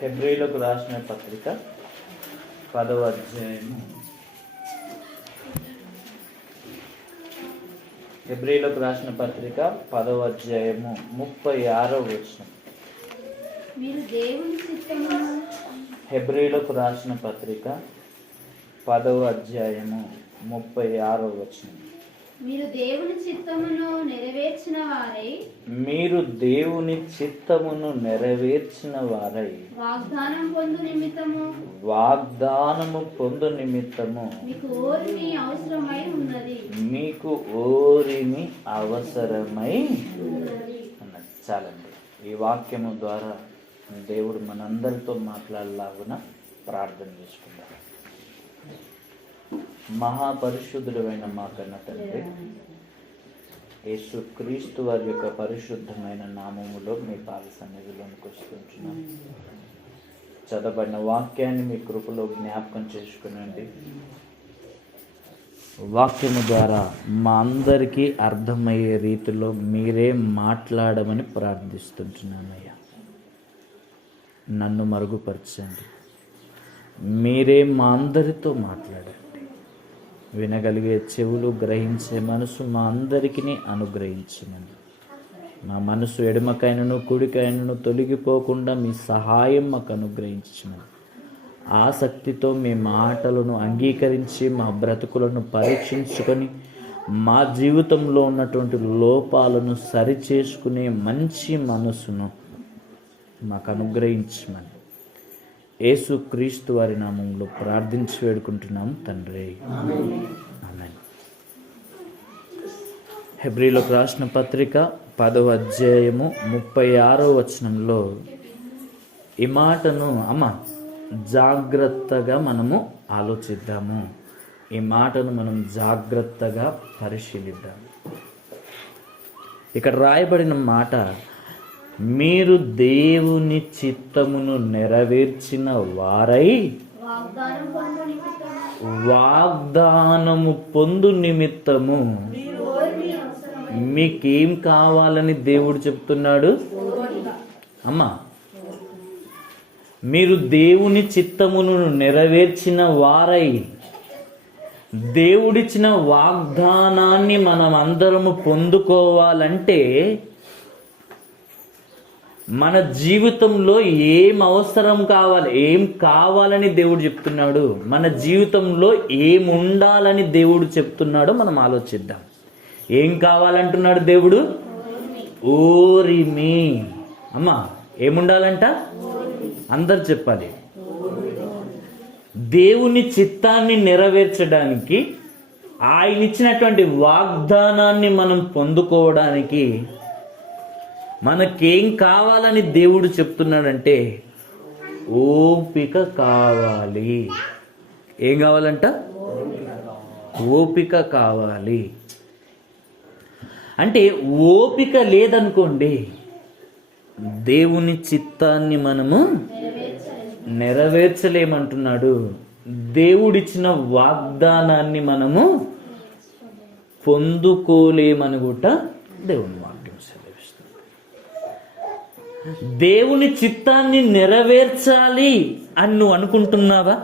హెబ్రీయులకు రాసిన పత్రిక 10వ అధ్యాయము హెబ్రీయులకు రాసిన పత్రిక 10వ అధ్యాయము 36వ వచనం. హెబ్రీయులకు రాసిన పత్రిక 10వ అధ్యాయము 36వ వచనం. మీరు దేవుని చిత్తమును నెరవేర్చిన వారై వాగ్దానము పొందు నిమిత్తము మీకు ఓరిమి అవసరమై ఉన్నది. చాలండి. ఈ వాక్యము ద్వారా దేవుడు మనందరితో మాట్లాడలాగున ప్రార్థన చేసుకుందాం. మహాపరిశుద్ధుడైన మా కన్న తండ్రి, యేసు క్రీస్తు వారి యొక్క పరిశుద్ధమైన నామములో మీ పాద సన్నిధిలోనికి వస్తుంటున్నాం. చదవబడిన వాక్యాన్ని మీ కృపలో జ్ఞాపకం చేసుకునండి. వాక్యము ద్వారా మా అందరికీ అర్థమయ్యే రీతిలో మీరే మాట్లాడమని ప్రార్థిస్తుంటున్నామయ్యా. నన్ను మరుగుపరచండి. మీరే మా అందరితో మాట్లాడండి. వినగలిగే చెవులు, గ్రహించే మనసు మా అందరికీ అనుగ్రహించమని, మా మనసు ఎడమకైనను కుడికైనను తొలగిపోకుండా మీ సహాయం మాకు అనుగ్రహించమని, ఆసక్తితో మీ మాటలను అంగీకరించి మా బ్రతుకులను పరీక్షించుకొని మా జీవితంలో ఉన్నటువంటి లోపాలను సరిచేసుకునే మంచి మనసును మాకు అనుగ్రహించమని యేసు క్రీస్తు వారి నామంలో ప్రార్థించి వేడుకుంటున్నాం తండ్రి, ఆమేన్. హెబ్రీయులకు రాసిన పత్రిక 10వ అధ్యాయము 36వ వచనంలో ఈ మాటను జాగ్రత్తగా మనము ఆలోచిద్దాము. ఈ మాటను మనం జాగ్రత్తగా పరిశీలిద్దాం. ఇక్కడ రాయబడిన మాట, మీరు దేవుని చిత్తమును నెరవేర్చిన వారై వాగ్దానము పొందు నిమిత్తము మీకేం కావాలని దేవుడు చెప్తున్నాడు? మీరు దేవుని చిత్తమును నెరవేర్చిన వారై, దేవుడిచ్చిన వాగ్దానాన్ని మనం అందరము పొందుకోవాలంటే మన జీవితంలో ఏం అవసరం కావాలి, ఏం కావాలని దేవుడు చెప్తున్నాడు, మన జీవితంలో ఏం ఉండాలని దేవుడు చెప్తున్నాడో మనం ఆలోచిద్దాం. ఏం కావాలంటున్నాడు దేవుడు? ఓరిమి. ఏముండాలంట? అందరు చెప్పాలి. దేవుని చిత్తాన్ని నెరవేర్చడానికి, ఆయన ఇచ్చినటువంటి వాగ్దానాన్ని మనం పొందుకోవడానికి మనకేం కావాలని దేవుడు చెప్తున్నాడంటే ఓపిక కావాలి. ఏం కావాలంట? ఓపిక కావాలి. అంటే ఓపిక లేదనుకోండి, దేవుని చిత్తాన్ని మనము నెరవేర్చలేమంటున్నాడు. దేవుడిచ్చిన వాగ్దానాన్ని మనము పొందుకోలేమని కూడా దేవుని వాక్యం సెలవిస్తుంది. దేవుని చిత్తాన్ని నెరవేర్చాలి అని నువ్వు అనుకుంటున్నావా?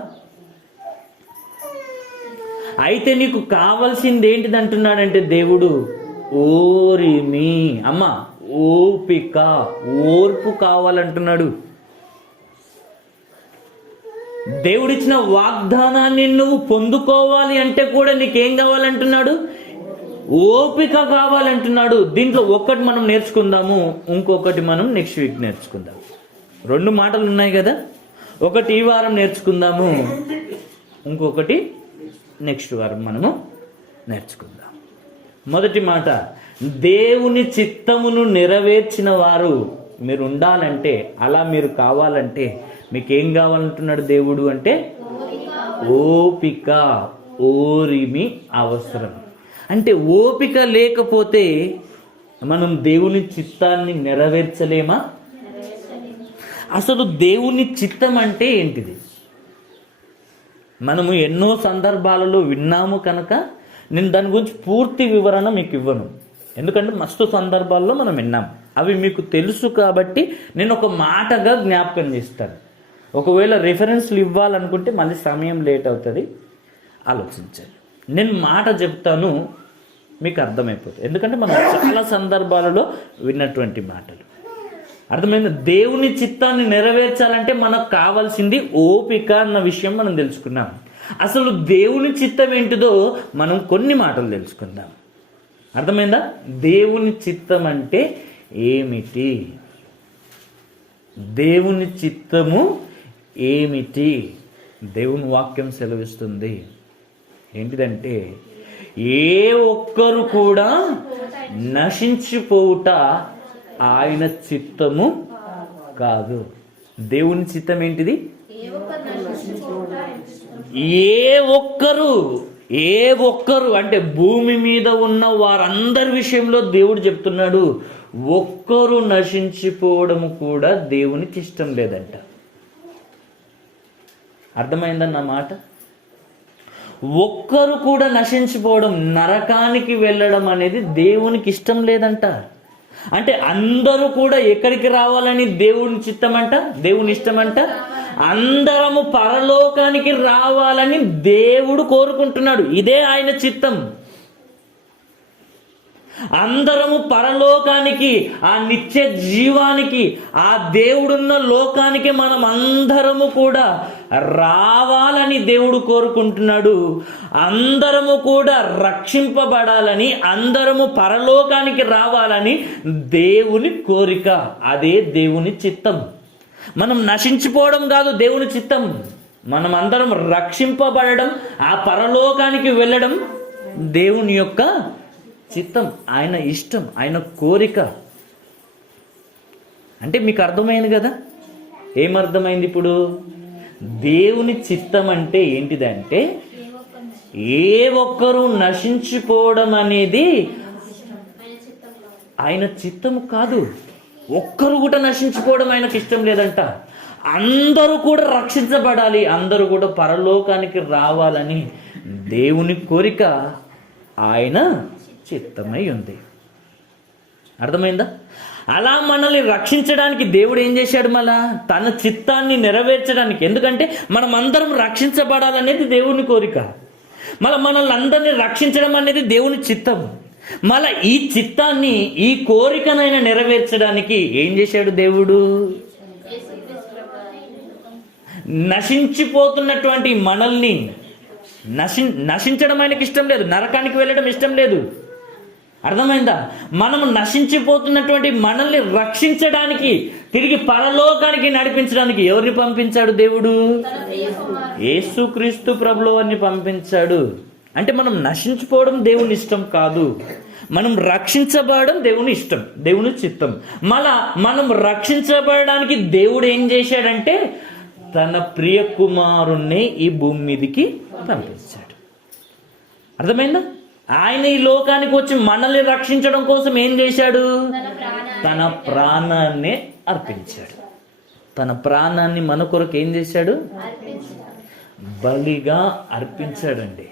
అయితే నీకు కావాల్సింది ఏంటిది అంటున్నాడంటే దేవుడు ఓరిమి. ఓపిక, ఓర్పు కావాలంటున్నాడు. దేవుడిచ్చిన వాగ్దానాన్ని నువ్వు పొందుకోవాలి అంటే కూడా నీకేం కావాలంటున్నాడు? ఓపిక కావాలంటున్నాడు. దీంట్లో ఒక్కటి మనం నేర్చుకుందాము, ఇంకొకటి మనం నెక్స్ట్ వీక్ నేర్చుకుందాం. 2 మాటలు ఉన్నాయి కదా, ఒకటి ఈ వారం నేర్చుకుందాము, ఇంకొకటి నెక్స్ట్ వారం మనము నేర్చుకుందాం. మొదటి మాట, దేవుని చిత్తమును నెరవేర్చిన వారు మీరు ఉండాలంటే, అలా మీరు కావాలంటే మీకేం కావాలంటున్నాడు దేవుడు అంటే ఓపిక, ఓరిమి అవసరం. అంటే ఓపిక లేకపోతే మనం దేవుని చిత్తాన్ని నెరవేర్చలేమా? అసలు దేవుని చిత్తం అంటే ఏంటిది? మనము ఎన్నో సందర్భాలలో విన్నాము కనుక నేను దాని గురించి పూర్తి వివరణ మీకు ఇవ్వను. ఎందుకంటే మస్తు సందర్భాల్లో మనం విన్నాం, అవి మీకు తెలుసు కాబట్టి నేను ఒక మాటగా జ్ఞాపకం చేస్తాను. ఒకవేళ రిఫరెన్స్లు ఇవ్వాలనుకుంటే మళ్ళీ సమయం లేట్ అవుతుంది, ఆలోచించాలి. నేను మాట చెప్తాను, మీకు అర్థమైపోతుంది. ఎందుకంటే మనం చాలా సందర్భాలలో విన్నటువంటి మాటలు. అర్థమైంది? దేవుని చిత్తాన్ని నెరవేర్చాలంటే మనకు కావాల్సింది ఓపిక అన్న విషయం మనం తెలుసుకున్నాం. అసలు దేవుని చిత్తం ఏంటిదో మనం కొన్ని మాటలు తెలుసుకుందాం. అర్థమైందా? దేవుని చిత్తం అంటే ఏమిటి? దేవుని చిత్తము ఏమిటి? దేవుని వాక్యం సెలవిస్తుంది ఏంటిదంటే, ఏ ఒక్కరు కూడా నశించిపోవుట ఆయన చిత్తము కాదు. దేవుని చిత్తం ఏంటిది? ఏ ఒక్కరు అంటే భూమి మీద ఉన్న వారందరి విషయంలో దేవుడు చెప్తున్నాడు, ఒక్కరు నశించిపోవడం కూడా దేవునికి ఇష్టం లేదంట. అర్థమైందన్న మాట? ఒక్కరు కూడా నశించిపోవడం, నరకానికి వెళ్ళడం అనేది దేవునికి ఇష్టం లేదంట. అంటే అందరూ కూడా ఎక్కడికి రావాలని దేవుని చిత్తం అంట, దేవుని ఇష్టం అంట. అందరము పరలోకానికి రావాలని దేవుడు కోరుకుంటున్నాడు. ఇదే ఆయన చిత్తం. అందరము పరలోకానికి, ఆ నిత్య జీవానికి, ఆ దేవుడున్న లోకానికి మనం అందరము కూడా రావాలని దేవుడు కోరుకుంటున్నాడు. అందరము కూడా రక్షింపబడాలని, అందరము పరలోకానికి రావాలని దేవుని కోరిక. అదే దేవుని చిత్తం. మనం నశించిపోవడం కాదు దేవుని చిత్తం. మనం అందరం రక్షింపబడడం, ఆ పరలోకానికి వెళ్ళడం దేవుని యొక్క చిత్తం, ఆయన ఇష్టం, ఆయన కోరిక. అంటే మీకు అర్థమైంది కదా? ఏమర్థమైంది ఇప్పుడు? దేవుని చిత్తం అంటే ఏంటిదంటే, ఏ ఒక్కరూ నశించిపోవడం అనేది ఆయన చిత్తము కాదు. ఒక్కరు కూడా నశించిపోవడం ఆయనకు ఇష్టం లేదంట. అందరూ కూడా రక్షించబడాలి, అందరూ కూడా పరలోకానికి రావాలని దేవుని కోరిక ఆయన చిత్తమై ఉంది. అర్థమైందా? అలా మనల్ని రక్షించడానికి దేవుడు ఏం చేశాడు? మళ్ళా తన చిత్తాన్ని నెరవేర్చడానికి. ఎందుకంటే మనం అందరం రక్షించబడాలనేది దేవుని కోరిక. మళ్ళీ మనల్ని అందరినీ రక్షించడం అనేది దేవుని చిత్తం. మళ్ళీ ఈ చిత్తాన్ని, ఈ కోరికనైనా నెరవేర్చడానికి ఏం చేశాడు దేవుడు? నశించిపోతున్నటువంటి మనల్ని, నశించడం ఆయనకి ఇష్టం లేదు, నరకానికి వెళ్ళడం ఇష్టం లేదు. అర్థమైందా? మనము నశించిపోతున్నటువంటి మనల్ని రక్షించడానికి, తిరిగి పరలోకానికి నడిపించడానికి ఎవరిని పంపించాడు దేవుడు? యేసుక్రీస్తు ప్రభువుని పంపించాడు. అంటే మనం నశించిపోవడం దేవుని ఇష్టం కాదు, మనం రక్షించబడడం దేవుని ఇష్టం, దేవుని చిత్తం. మళ్ళా మనం రక్షించబడడానికి దేవుడు ఏం చేశాడంటే తన ప్రియ కుమారుణ్ణి ఈ భూమి మీదకి పంపించాడు. అర్థమైందా? ఆయన ఈ లోకానికి వచ్చి మనల్ని రక్షించడం కోసం ఏం చేశాడు? తన ప్రాణాన్ని అర్పించాడు. తన ప్రాణాన్ని మన కొరకు ఏం చేశాడు? బలిగా అర్పించాడండి.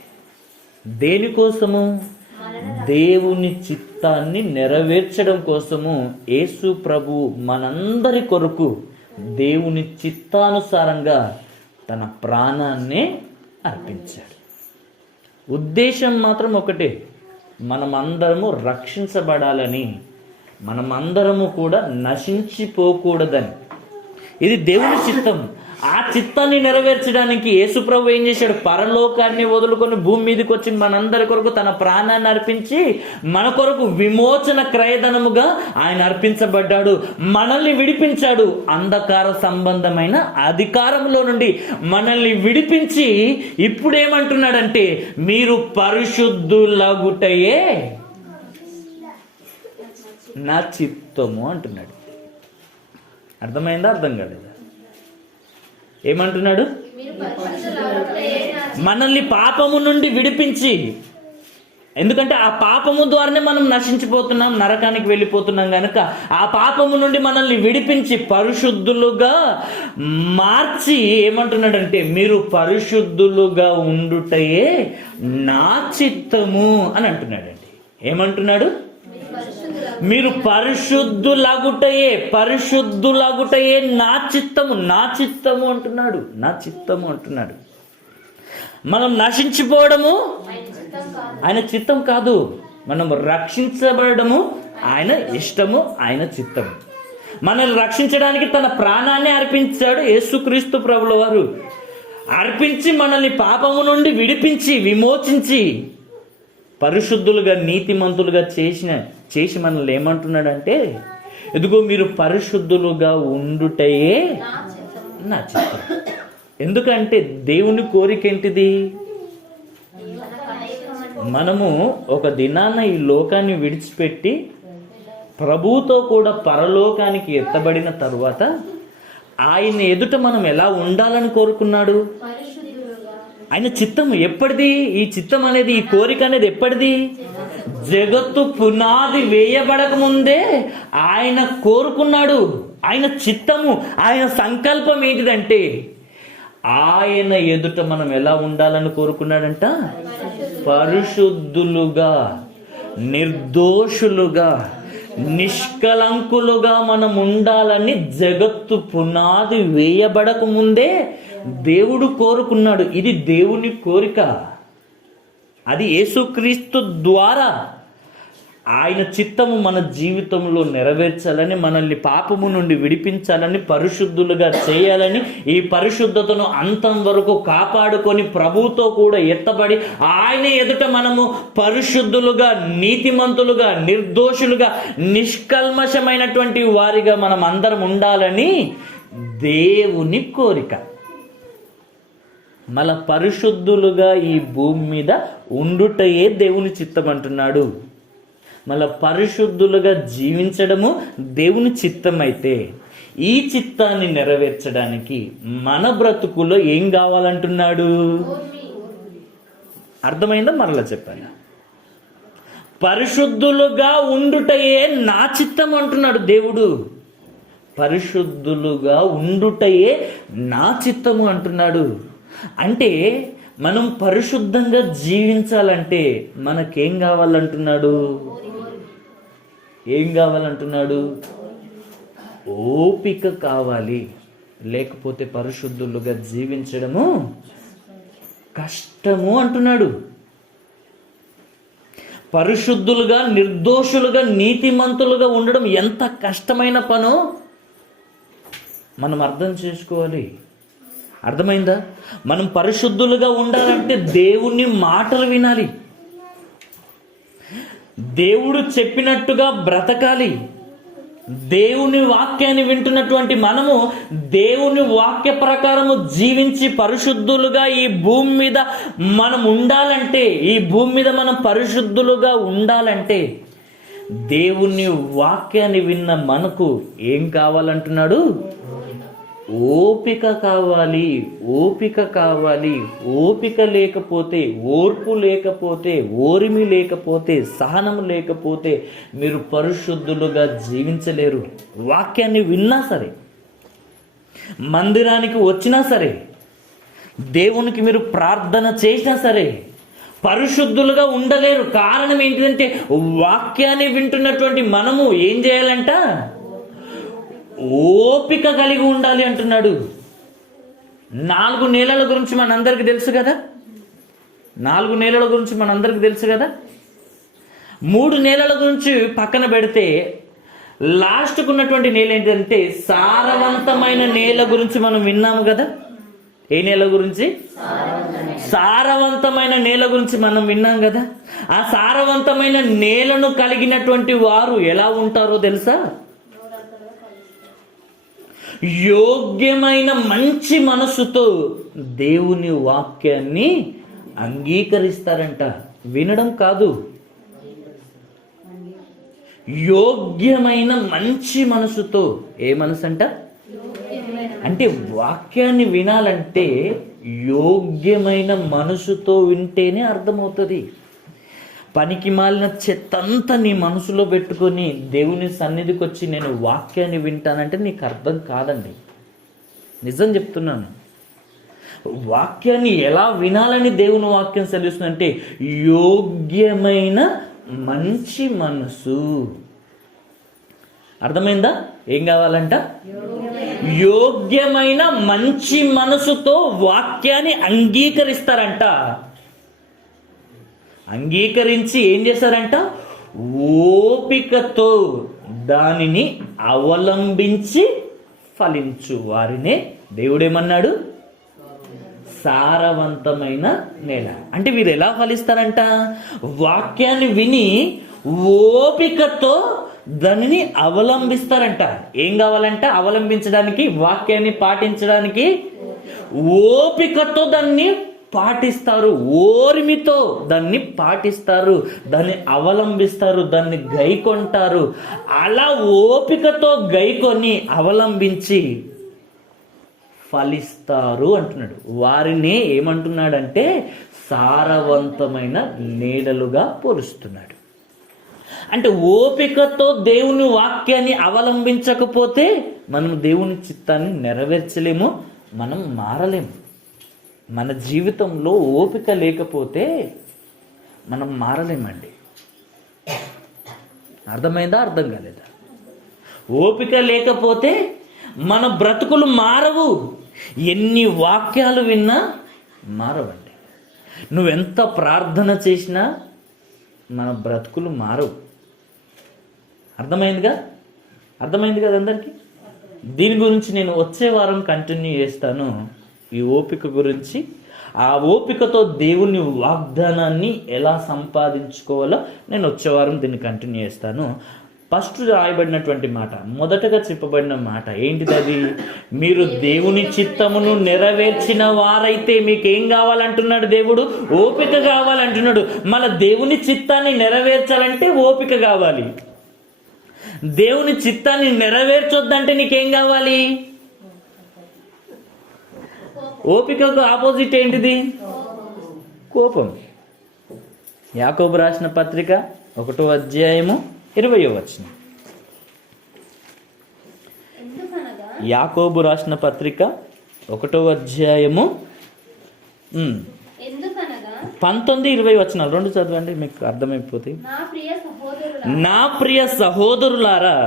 దేనికోసము? దేవుని చిత్తాన్ని నెరవేర్చడం కోసము యేసు ప్రభు మనందరి కొరకు దేవుని చిత్తానుసారంగా తన ప్రాణాన్ని అర్పించాడు. ఉద్దేశం మాత్రం ఒకటే, మనమందరము రక్షించబడాలని, మనమందరము కూడా నశించిపోకూడదని. ఇది దేవుని చిత్తం. ఆ చిత్తాన్ని నెరవేర్చడానికి యేసుప్రభు ఏం చేశాడు? పరలోకాన్ని వదులుకొని భూమి మీదకి వచ్చి మనందరి కొరకు తన ప్రాణాన్ని అర్పించి మన కొరకు విమోచన క్రయధనముగా ఆయన అర్పించబడ్డాడు. మనల్ని విడిపించాడు. అంధకార సంబంధమైన అధికారంలో నుండి మనల్ని విడిపించి ఇప్పుడు ఏమంటున్నాడంటే, మీరు పరిశుద్ధులగుటయే నా చిత్తము అంటున్నాడు. అర్థమైందా? అర్థం కాలేదా? ఏమంటున్నాడు? మనల్ని పాపము నుండి విడిపించి, ఎందుకంటే ఆ పాపము ద్వారానే మనం నశించిపోతున్నాం, నరకానికి వెళ్ళిపోతున్నాం కనుక ఆ పాపము నుండి మనల్ని విడిపించి పరిశుద్ధులుగా మార్చి ఏమంటున్నాడంటే, మీరు పరిశుద్ధులుగా ఉండుటయే నా చిత్తము అని అంటున్నాడండి. ఏమంటున్నాడు? మీరు పరిశుద్ధులగుటయే నా చిత్తము అంటున్నాడు. మనం నశించిపోవడము ఆయన చిత్తం కాదు, మనం రక్షించబడము ఆయన ఇష్టము, ఆయన చిత్తము. మనల్ని రక్షించడానికి తన ప్రాణాన్ని అర్పించాడు యేసుక్రీస్తు ప్రభుల వారు. అర్పించి మనల్ని పాపము నుండి విడిపించి విమోచించి పరిశుద్ధులుగా నీతిమంతులుగా చేసి మనల్ని ఏమంటున్నాడంటే, ఎదుగో మీరు పరిశుద్ధులుగా ఉండుటయే నా చిత్తం. ఎందుకంటే దేవుని కోరిక ఏంటిది? మనము ఒక దినాన ఈ లోకాన్ని విడిచిపెట్టి ప్రభువుతో కూడా పరలోకానికి ఎత్తబడిన తరువాత ఆయన ఎదుట మనం ఎలా ఉండాలని కోరుకున్నాడు? ఆయన చిత్తం ఎప్పటిది? ఈ చిత్తం అనేది, ఈ కోరిక అనేది ఎప్పటిది? జగత్తు పునాది వేయబడక ముందే ఆయన కోరుకున్నాడు. ఆయన చిత్తము, ఆయన సంకల్పం ఏంటిదంటే ఆయన ఎదుట మనం ఎలా ఉండాలని కోరుకున్నాడంట? పరిశుద్ధులుగా, నిర్దోషులుగా, నిష్కలంకులుగా మనం ఉండాలని జగత్తు పునాది వేయబడక ముందే దేవుడు కోరుకున్నాడు. ఇది దేవుని కోరిక. అది యేసుక్రీస్తు ద్వారా ఆయన చిత్తము మన జీవితంలో నెరవేర్చాలని, మనల్ని పాపము నుండి విడిపించాలని, పరిశుద్ధులుగా చేయాలని, ఈ పరిశుద్ధతను అంతం వరకు కాపాడుకొని ప్రభువుతో కూడా ఎత్తబడి ఆయన ఎదుట మనము పరిశుద్ధులుగా, నీతిమంతులుగా, నిర్దోషులుగా, నిష్కల్మషమైనటువంటి వారిగా మనం అందరం ఉండాలని దేవుని కోరిక. మన పరిశుద్ధులుగా ఈ భూమి మీద ఉండుటయే దేవుని చిత్తం అంటున్నాడు. మళ్ళీ పరిశుద్ధులుగా జీవించడము దేవుని చిత్తం అయితే, ఈ చిత్తాన్ని నెరవేర్చడానికి మన బ్రతుకులో ఏం కావాలంటున్నాడు? అర్థమైందా? మరలా చెప్పాను. పరిశుద్ధులుగా ఉండుటయే నా చిత్తం అంటున్నాడు దేవుడు. పరిశుద్ధులుగా ఉండుటయే నా చిత్తము అంటున్నాడు. అంటే మనం పరిశుద్ధంగా జీవించాలంటే మనకేం కావాలంటున్నాడు? ఏం కావాలంటున్నాడు? ఓపిక కావాలి. లేకపోతే పరిశుద్ధులుగా జీవించడము కష్టము అంటున్నాడు. పరిశుద్ధులుగా, నిర్దోషులుగా, నీతిమంతులుగా ఉండడం ఎంత కష్టమైన పనో మనం అర్థం చేసుకోవాలి. అర్థమైందా? మనం పరిశుద్ధులుగా ఉండాలంటే దేవుని మాటలు వినాలి, దేవుడు చెప్పినట్టుగా బ్రతకాలి. దేవుని వాక్యాన్ని వింటున్నటువంటి మనము దేవుని వాక్య ప్రకారము జీవించి పరిశుద్ధులుగా ఈ భూమి మీద మనం ఉండాలంటే, ఈ భూమి మీద మనం పరిశుద్ధులుగా ఉండాలంటే దేవుని వాక్యాన్ని విన్న మనకు ఏం కావాలంటున్నాడు? ఓపిక కావాలి. ఓపిక కావాలి. ఓపిక లేకపోతే, ఓర్పు లేకపోతే, ఓరిమి లేకపోతే, సహనం లేకపోతే మీరు పరిశుద్ధులుగా జీవించలేరు. వాక్యాన్ని విన్నా సరే, మందిరానికి వచ్చినా సరే, దేవునికి మీరు ప్రార్థన చేసినా సరే పరిశుద్ధులుగా ఉండలేరు. కారణం ఏంటిదంటే వాక్యాన్ని వింటున్నటువంటి మనము ఏం చేయాలంట? ఓపిక కలిగి ఉండాలి అంటున్నాడు. 4 నెలల గురించి మనందరికి తెలుసు కదా. 4 నెలల గురించి మనందరికి తెలుసు కదా. 3 నెలల గురించి పక్కన పెడితే లాస్ట్కు ఉన్నటువంటి నేల ఏంటంటే సారవంతమైన నేల గురించి మనం విన్నాము కదా. ఏ నేల గురించి? సారవంతమైన నేల గురించి మనం విన్నాం కదా. ఆ సారవంతమైన నేలను కలిగినటువంటి వారు ఎలా ఉంటారో తెలుసా? యోగ్యమైన మంచి మనసుతో దేవుని వాక్యాన్ని అంగీకరిస్తారంట. వినడం కాదు, యోగ్యమైన మంచి మనసుతో. ఏ మనసు అంట? అంటే వాక్యాన్ని వినాలంటే యోగ్యమైన మనసుతో వింటేనే అర్థమవుతుంది. పనికి మాలిన చెత్తంతా నీ మనసులో పెట్టుకొని దేవుని సన్నిధికి వచ్చి నేను వాక్యాన్ని వింటానంటే నీకు అర్థం కాదండి. నిజం చెప్తున్నాను. వాక్యాన్ని ఎలా వినాలని దేవుని వాక్యం సెలవుస్తుందంటే యోగ్యమైన మంచి మనసు. అర్థమైందా? ఏం కావాలంట? యోగ్యమైన మంచి మనసుతో వాక్యాన్ని అంగీకరిస్తారంట. అంగీకరించి ఏం చేస్తారంట? ఓపికతో దానిని అవలంబించి ఫలించు వారినే దేవుడేమన్నాడు? సారవంతమైన నేల. అంటే వీరు ఎలా ఫలిస్తారంట? వాక్యాన్ని విని ఓపికతో దానిని అవలంబిస్తారంట. ఏం కావాలంట? అవలంబించడానికి, వాక్యాన్ని పాటించడానికి ఓపికతో దాన్ని పాటిస్తారు, ఓర్మితో దాన్ని పాటిస్తారు, దాన్ని అవలంబిస్తారు, దాన్ని గైకొంటారు. అలా ఓపికతో గైకొని అవలంబించి ఫలిస్తారు అంటున్నాడు. వారిని ఏమంటున్నాడంటే సారవంతమైన నీడలుగా పోలుస్తున్నాడు. అంటే ఓపికతో దేవుని వాక్యాన్ని అవలంబించకపోతే మనం దేవుని చిత్తాన్ని నెరవేర్చలేము, మనం మారలేము. మన జీవితంలో ఓపిక లేకపోతే మనం మారలేమండి. అర్థమైందా? అర్థం కాలేదా? ఓపిక లేకపోతే మన బ్రతుకులు మారవు. ఎన్ని వాక్యాలు విన్నా మారవండి. నువ్వెంత ప్రార్థన చేసినా మన బ్రతుకులు మారవు. అర్థమైంది కదా అందరికీ? దీని గురించి నేను వచ్చే వారం కంటిన్యూ చేస్తాను, ఈ ఓపిక గురించి. ఆ ఓపికతో దేవుని వాగ్దానాన్ని ఎలా సంపాదించుకోవాలో నేను వచ్చే వారం దీన్ని కంటిన్యూ చేస్తాను. ఫస్ట్ రాయబడినటువంటి మాట, మొదటగా చెప్పబడిన మాట ఏంటిది? అది మీరు దేవుని చిత్తమును నెరవేర్చిన వారైతే మీకు ఏం కావాలంటున్నాడు దేవుడు? ఓపిక కావాలంటున్నాడు. మన దేవుని చిత్తాన్ని నెరవేర్చాలంటే ఓపిక కావాలి. దేవుని చిత్తాన్ని నెరవేర్చొద్దంటే నీకేం కావాలి? ఓపికకు ఆపోజిట్ ఏంటిది? కోపం. యాకోబు రాసిన పత్రిక 1వ అధ్యాయము 20వ వచనం. యాకోబు రాసిన పత్రిక 1వ అధ్యాయము 19-20 వచనాలు రెండు చదవండి, మీకు అర్థమైపోతాయి. నా ప్రియ సహోదరులారా,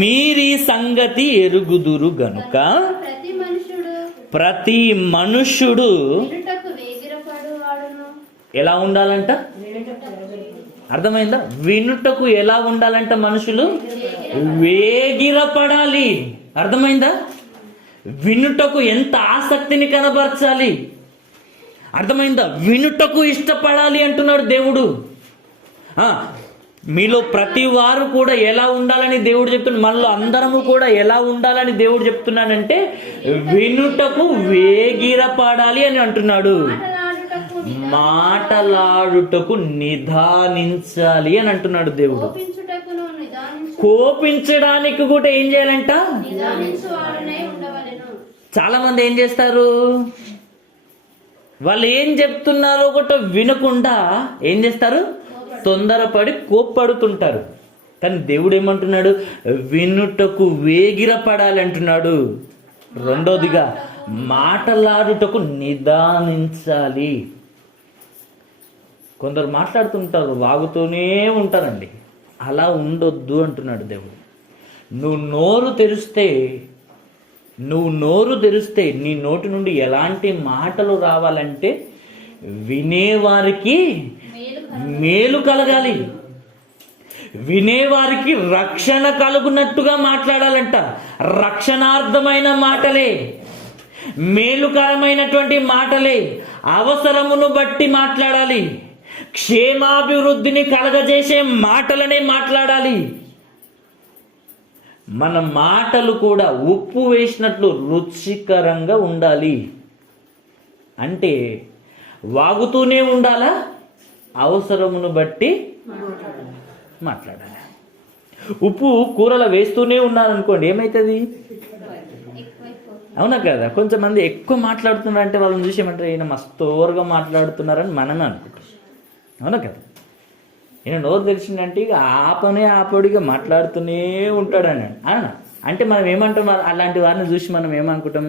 మీరీ సంగతి ఎరుగుదురు గనుక ప్రతి మనుష్యుడు ఎలా ఉండాలంట? అర్థమైందా? వినుటకు ఎలా ఉండాలంట? మనుషులు వేగిరపడాలి. అర్థమైందా? వినుటకు ఎంత ఆసక్తిని కనబరచాలి. అర్థమైందా? వినుటకు ఇష్టపడాలి అంటున్నాడు దేవుడు. మీలో ప్రతి వారు కూడా ఎలా ఉండాలని దేవుడు చెప్తున్నాడు. మనలో అందరము కూడా ఎలా ఉండాలని దేవుడు చెప్తున్నాడంటే వినుటకు వేగిరపడాలి అని అంటున్నాడు. మాటలాడుటకు నిదానించాలి అని అంటున్నాడు దేవుడు. కోపించడానికి కూడా ఏం చేయాలంట? చాలా మంది ఏం చేస్తారు? వాళ్ళు ఏం చెప్తున్నారో కూడా వినకుండా ఏం చేస్తారు? తొందరపడి కోప్పడుతుంటారు. కానీ దేవుడు ఏమంటున్నాడు? వినుటకు వేగిరపడాలి అంటున్నాడు. రెండోదిగా మాటలాడుటకు నిదానించాలి. కొందరు మాట్లాడుతుంటారు, వాగుతూనే ఉంటారండి. అలా ఉండొద్దు అంటున్నాడు దేవుడు. నువ్వు నోరు తెరిస్తే నీ నోటి నుండి ఎలాంటి మాటలు రావాలంటే వినేవారికి మేలు కలగాలి, వినేవారికి రక్షణ కలుగునట్టుగా మాట్లాడాలంట. రక్షణార్థమైన మాటలే, మేలుకరమైనటువంటి మాటలే, అవసరమును బట్టి మాట్లాడాలి, క్షేమాభివృద్ధిని కలగజేసే మాటలనే మాట్లాడాలి. మన మాటలు కూడా ఉప్పు వేసినట్లు రుచికరంగా ఉండాలి. అంటే వాగుతూనే ఉండాలా? అవసరమును బట్టి మాట్లాడాలి. ఉప్పు కూరలో వేస్తూనే ఉన్నారనుకోండి, ఏమవుతుంది? అవునా కదా? కొంచెంమంది ఎక్కువ మాట్లాడుతున్నారంటే వాళ్ళని చూసి ఏమంటారు? ఈయన మస్తు ఓవర్గా మాట్లాడుతున్నారని మనమే అనుకుంటాం. అవునా కదా? ఈయన నోరు తెలిసిందంటే ఇక ఆపడిగా మాట్లాడుతూనే ఉంటాడని అన్న అంటే మనం ఏమంటాం? అలాంటి వారిని చూసి మనం ఏమనుకుంటాం?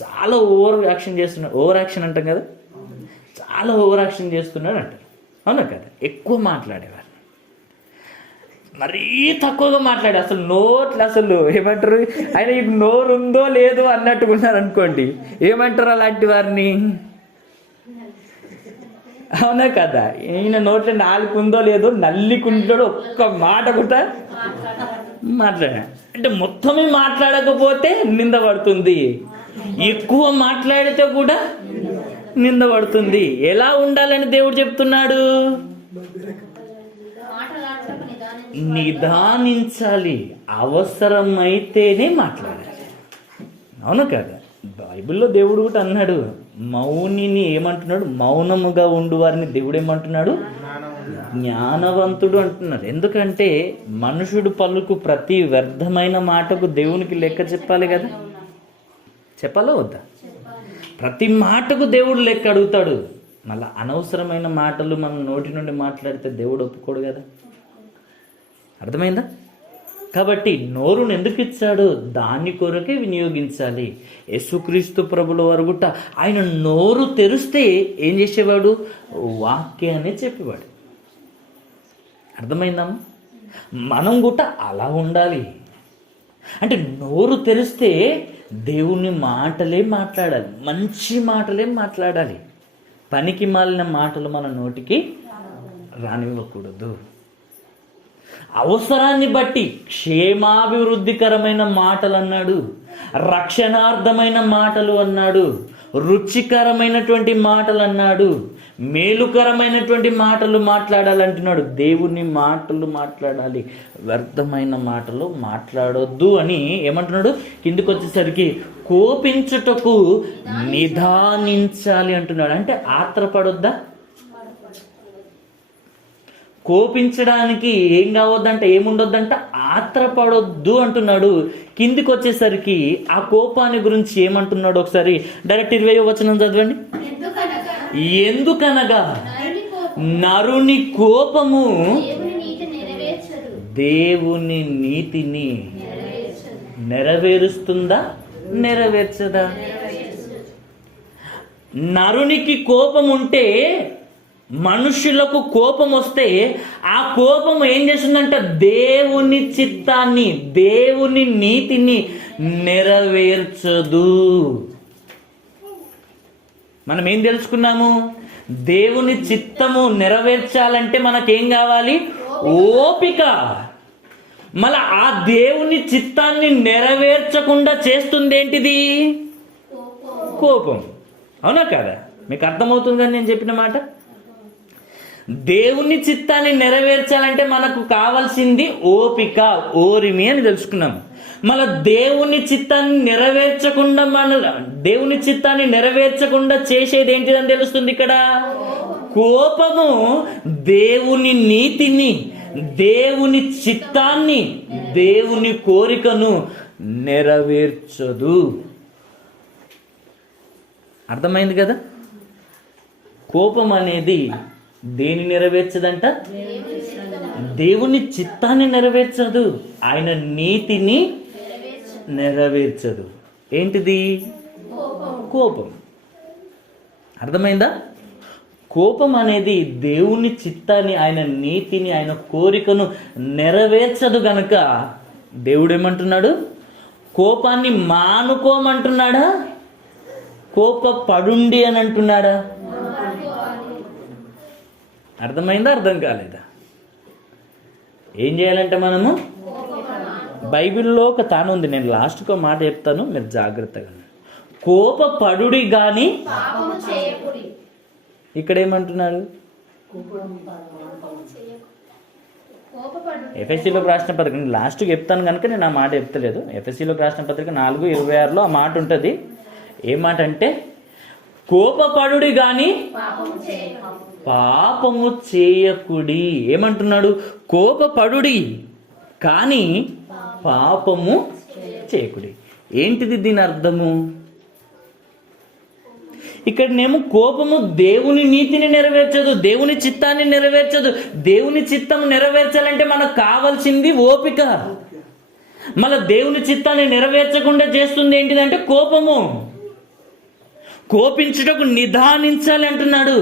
చాలా ఓవర్ యాక్షన్ చేస్తున్నాడు. ఓవర్ యాక్షన్ అంటాం కదా, చాలా ఓవర్ యాక్షన్ చేస్తున్నాడు అంటారు. అవునా కదా? ఎక్కువ మాట్లాడేవారు. మరీ తక్కువగా మాట్లాడి అసలు నోట్లు అసలు ఏమంటారు, ఆయన ఈ నోరు ఉందో లేదో అన్నట్టుకున్నారు అనుకోండి, ఏమంటారు అలాంటి వారిని? అవునా కదా? ఈయన నోట్లో నాలుగు ఉందో లేదో నల్లికుంటాడు, ఒక్క మాట కూడా మాట్లాడా అంటే మొత్తమే మాట్లాడకపోతే నింద పడుతుంది, ఎక్కువ మాట్లాడితే కూడా నింద పడుతుంది. ఎలా ఉండాలని దేవుడు చెప్తున్నాడు? నిదానించాలి, అవసరమైతేనే మాట్లాడాలి. అవును కదా? బైబిల్లో దేవుడు కూడా అన్నాడు, మౌనిని ఏమంటున్నాడు? మౌనముగా ఉండు వారిని దేవుడు ఏమంటున్నాడు? జ్ఞానవంతుడు అంటున్నారు. ఎందుకంటే మనుషుడు పలుకు ప్రతి వ్యర్థమైన మాటకు దేవునికి లెక్క చెప్పాలి కదా, చెప్పాలా వద్దా? ప్రతి మాటకు దేవుడు లెక్క అడుగుతాడు. మళ్ళీ అనవసరమైన మాటలు మనం నోటి నుండి మాట్లాడితే దేవుడు ఒప్పుకోడు కదా. అర్థమైందా? కాబట్టి నోరును ఎందుకు ఇచ్చాడు? దాని కొరకే వినియోగించాలి. యేసుక్రీస్తు ప్రభుల వారు కూడా ఆయన నోరు తెరిస్తే ఏం చేసేవాడు? వాక్యాన్ని చెప్పేవాడు. అర్థమైందమ్మా? మనం కూడా అలా ఉండాలి. అంటే నోరు తెరిస్తే దేవుని మాటలే మాట్లాడాలి, మంచి మాటలే మాట్లాడాలి. పనికి మాలిన మాటలు మన నోటికి రానివ్వకూడదు. అవసరాన్ని బట్టి క్షేమాభివృద్ధికరమైన మాటలు అన్నాడు, రక్షణార్థమైన మాటలు అన్నాడు, రుచికరమైనటువంటి మాటలు అన్నాడు, మేలుకరమైనటువంటి మాటలు మాట్లాడాలంటున్నాడు. దేవుని మాటలు మాట్లాడాలి, వ్యర్థమైన మాటలు మాట్లాడొద్దు అని ఏమంటున్నాడు? కిందికి వచ్చేసరికి కోపించుటకు నిదానించాలి అంటున్నాడు. అంటే ఆత్రపడొద్దా? కోపించడానికి ఏం కావద్దంట, ఏముండొద్దంట? ఆత్రపడొద్దు అంటున్నాడు. కిందికి వచ్చేసరికి ఆ కోపాన్ని గురించి ఏమంటున్నాడు? ఒకసారి డైరెక్ట్ 20వ వచనం చదవండి. ఎందుకనగా నరుని కోపము దేవుని నీతిని నెరవేరుస్తుందా, నెరవేర్చదా? నరునికి కోపం ఉంటే, మనుషులకు కోపం వస్తే ఆ కోపం ఏం చేస్తుందంట? దేవుని చిత్తాన్ని, దేవుని నీతిని నెరవేర్చదు. మనం ఏం తెలుసుకున్నాము? దేవుని చిత్తము నెరవేర్చాలంటే మనకేం కావాలి? ఓపిక. మళ్ళా ఆ దేవుని చిత్తాన్ని నెరవేర్చకుండా చేస్తుంది ఏంటిది? కోపం. అవునా కదా? మీకు అర్థమవుతుంది కదా నేను చెప్పిన మాట? దేవుని చిత్తాన్ని నెరవేర్చాలంటే మనకు కావాల్సింది ఓపిక, ఓరిమి అని తెలుసుకున్నాం. మళ్ళీ దేవుని చిత్తాన్ని నెరవేర్చకుండా చేసేది ఏంటిదని తెలుస్తుంది ఇక్కడ. కోపము దేవుని నీతిని, దేవుని చిత్తాన్ని, దేవుని కోరికను నెరవేర్చదు. అర్థమైంది కదా? కోపం అనేది దేని నెరవేర్చదంట? దేవుని చిత్తాన్ని నెరవేర్చదు, ఆయన నీతిని నెరవేర్చదు. ఏంటిది? కోపం. అర్థమైందా? కోపం అనేది దేవుని చిత్తాన్ని, ఆయన నీతిని, ఆయన కోరికను నెరవేర్చదు గనక దేవుడు ఏమంటున్నాడు? కోపాన్ని మానుకోమంటున్నాడా? కోపపడుండి అని అంటున్నాడా? అర్థమైందా? అర్థం కాలేదా? ఏం చేయాలంటే మనము బైబిల్లో ఒక తాను ఉంది, నేను లాస్ట్కి ఒక మాట చెప్తాను, మీరు జాగ్రత్తగా. కోపపడుడి గాని ఇక్కడ ఏమంటున్నాడు? ఎఫ్ఎస్సీలోకి రాసిన పత్రిక, నేను లాస్ట్కి చెప్తాను కనుక నేను ఆ మాట చెప్తలేదు. ఎఫ్ఎస్సీలోకి రాసిన పత్రిక 4:26లో ఆ మాట ఉంటుంది. ఏ మాట అంటే, కోపపడుడి గాని పాపము చేయకుడి. ఏమంటున్నాడు? కోపపడుడి కానీ పాపము చేయకుడి. ఏంటిది దీని అర్థము? ఇక్కడనేమో కోపము దేవుని నీతిని నెరవేర్చదు, దేవుని చిత్తాన్ని నెరవేర్చదు. దేవుని చిత్తం నెరవేర్చాలంటే మనకు కావాల్సింది ఓపిక. మళ్ళీ దేవుని చిత్తాన్ని నెరవేర్చకుండా చేస్తుంది ఏంటిదంటే కోపము. కోపించుటకు నిదానించాలి అంటున్నాడు.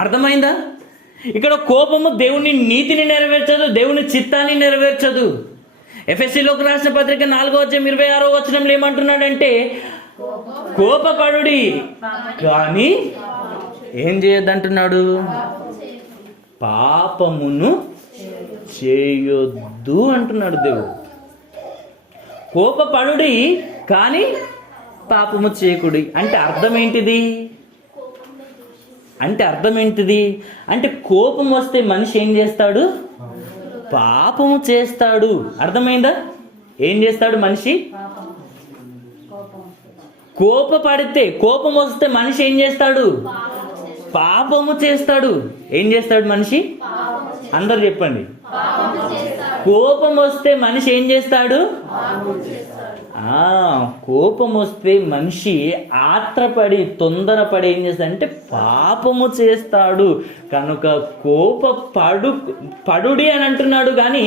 అర్థమైందా? ఇక్కడ కోపము దేవుని నీతిని నెరవేర్చదు, దేవుని చిత్తాన్ని నెరవేర్చదు. ఎఫెసీలోకి రాసిన పత్రిక 4:26 ఏమంటున్నాడంటే, కోపపడుడి కానీ ఏం చేయొద్దంటున్నాడు, పాపమును చేయొద్దు అంటున్నాడు దేవుడు. కోపపడుడి కానీ పాపము చేయకుడి అంటే అర్థం ఏంటిది? అంటే కోపం వస్తే మనిషి ఏం చేస్తాడు? పాపము చేస్తాడు. అర్థమైందా? ఏం చేస్తాడు మనిషి? కోపపడితే, కోపం వస్తే మనిషి ఏం చేస్తాడు? పాపము చేస్తాడు. ఏం చేస్తాడు మనిషి? అందరు చెప్పండి. కోపం వస్తే మనిషి ఏం చేస్తాడు? కోపం వస్తే మనిషి ఆత్రపడి, తొందరపడి ఏం చేస్తాడంటే పాపము చేస్తాడు. కనుక పడుడి అని అంటున్నాడు కానీ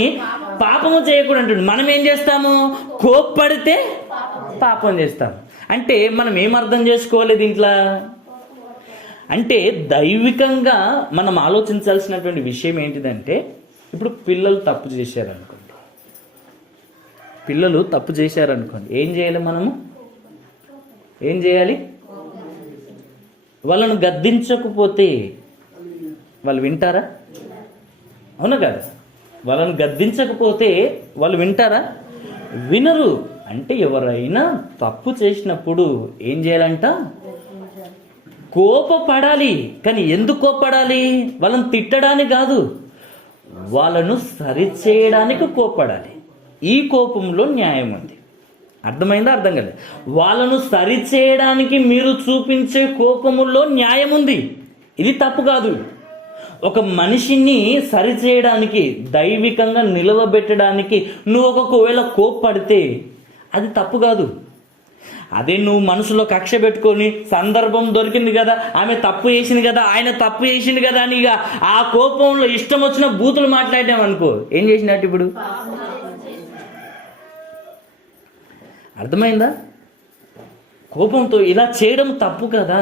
పాపము చేయకూడదు అంటున్నాడు. మనం ఏం చేస్తాము? కోప్పడితే పాపం చేస్తాం. అంటే మనం ఏం అర్థం చేసుకోవాలి దీంట్లో అంటే, దైవికంగా మనం ఆలోచించాల్సినటువంటి విషయం ఏంటిదంటే, ఇప్పుడు పిల్లలు తప్పు చేశారనుకోండి, ఏం చేయాలి? మనము ఏం చేయాలి? వాళ్ళను గద్దించకపోతే వాళ్ళు వింటారా? అవునా కదా? వాళ్ళను గద్దించకపోతే వాళ్ళు వింటారా? వినరు. అంటే ఎవరైనా తప్పు చేసినప్పుడు ఏం చేయాలంట? కోపపడాలి. కానీ ఎందుకు కోపపడాలి? వాళ్ళని తిట్టడానికి కాదు, వాళ్ళను సరిచేయడానికి కోపపడాలి. ఈ కోపంలో న్యాయం ఉంది. అర్థమైందా? అర్థం కాలేదు. వాళ్ళను సరిచేయడానికి మీరు చూపించే కోపములో న్యాయం ఉంది. ఇది తప్పు కాదు. ఒక మనిషిని సరిచేయడానికి, దైవికంగా నిలవబెట్టడానికి నువ్వు ఒకవేళ కోప్పడితే అది తప్పు కాదు. అదే నువ్వు మనసులో కక్ష పెట్టుకొని, సందర్భం దొరికింది కదా, ఆమె తప్పు చేసింది కదా, ఆయన తప్పు చేసింది కదా అని ఇక ఆ కోపంలో ఇష్టం వచ్చిన బూతులు మాట్లాడామనుకో, ఏం చేసినట్టు ఇప్పుడు? అర్థమైందా? కోపంతో ఇలా చేయడం తప్పు కదా,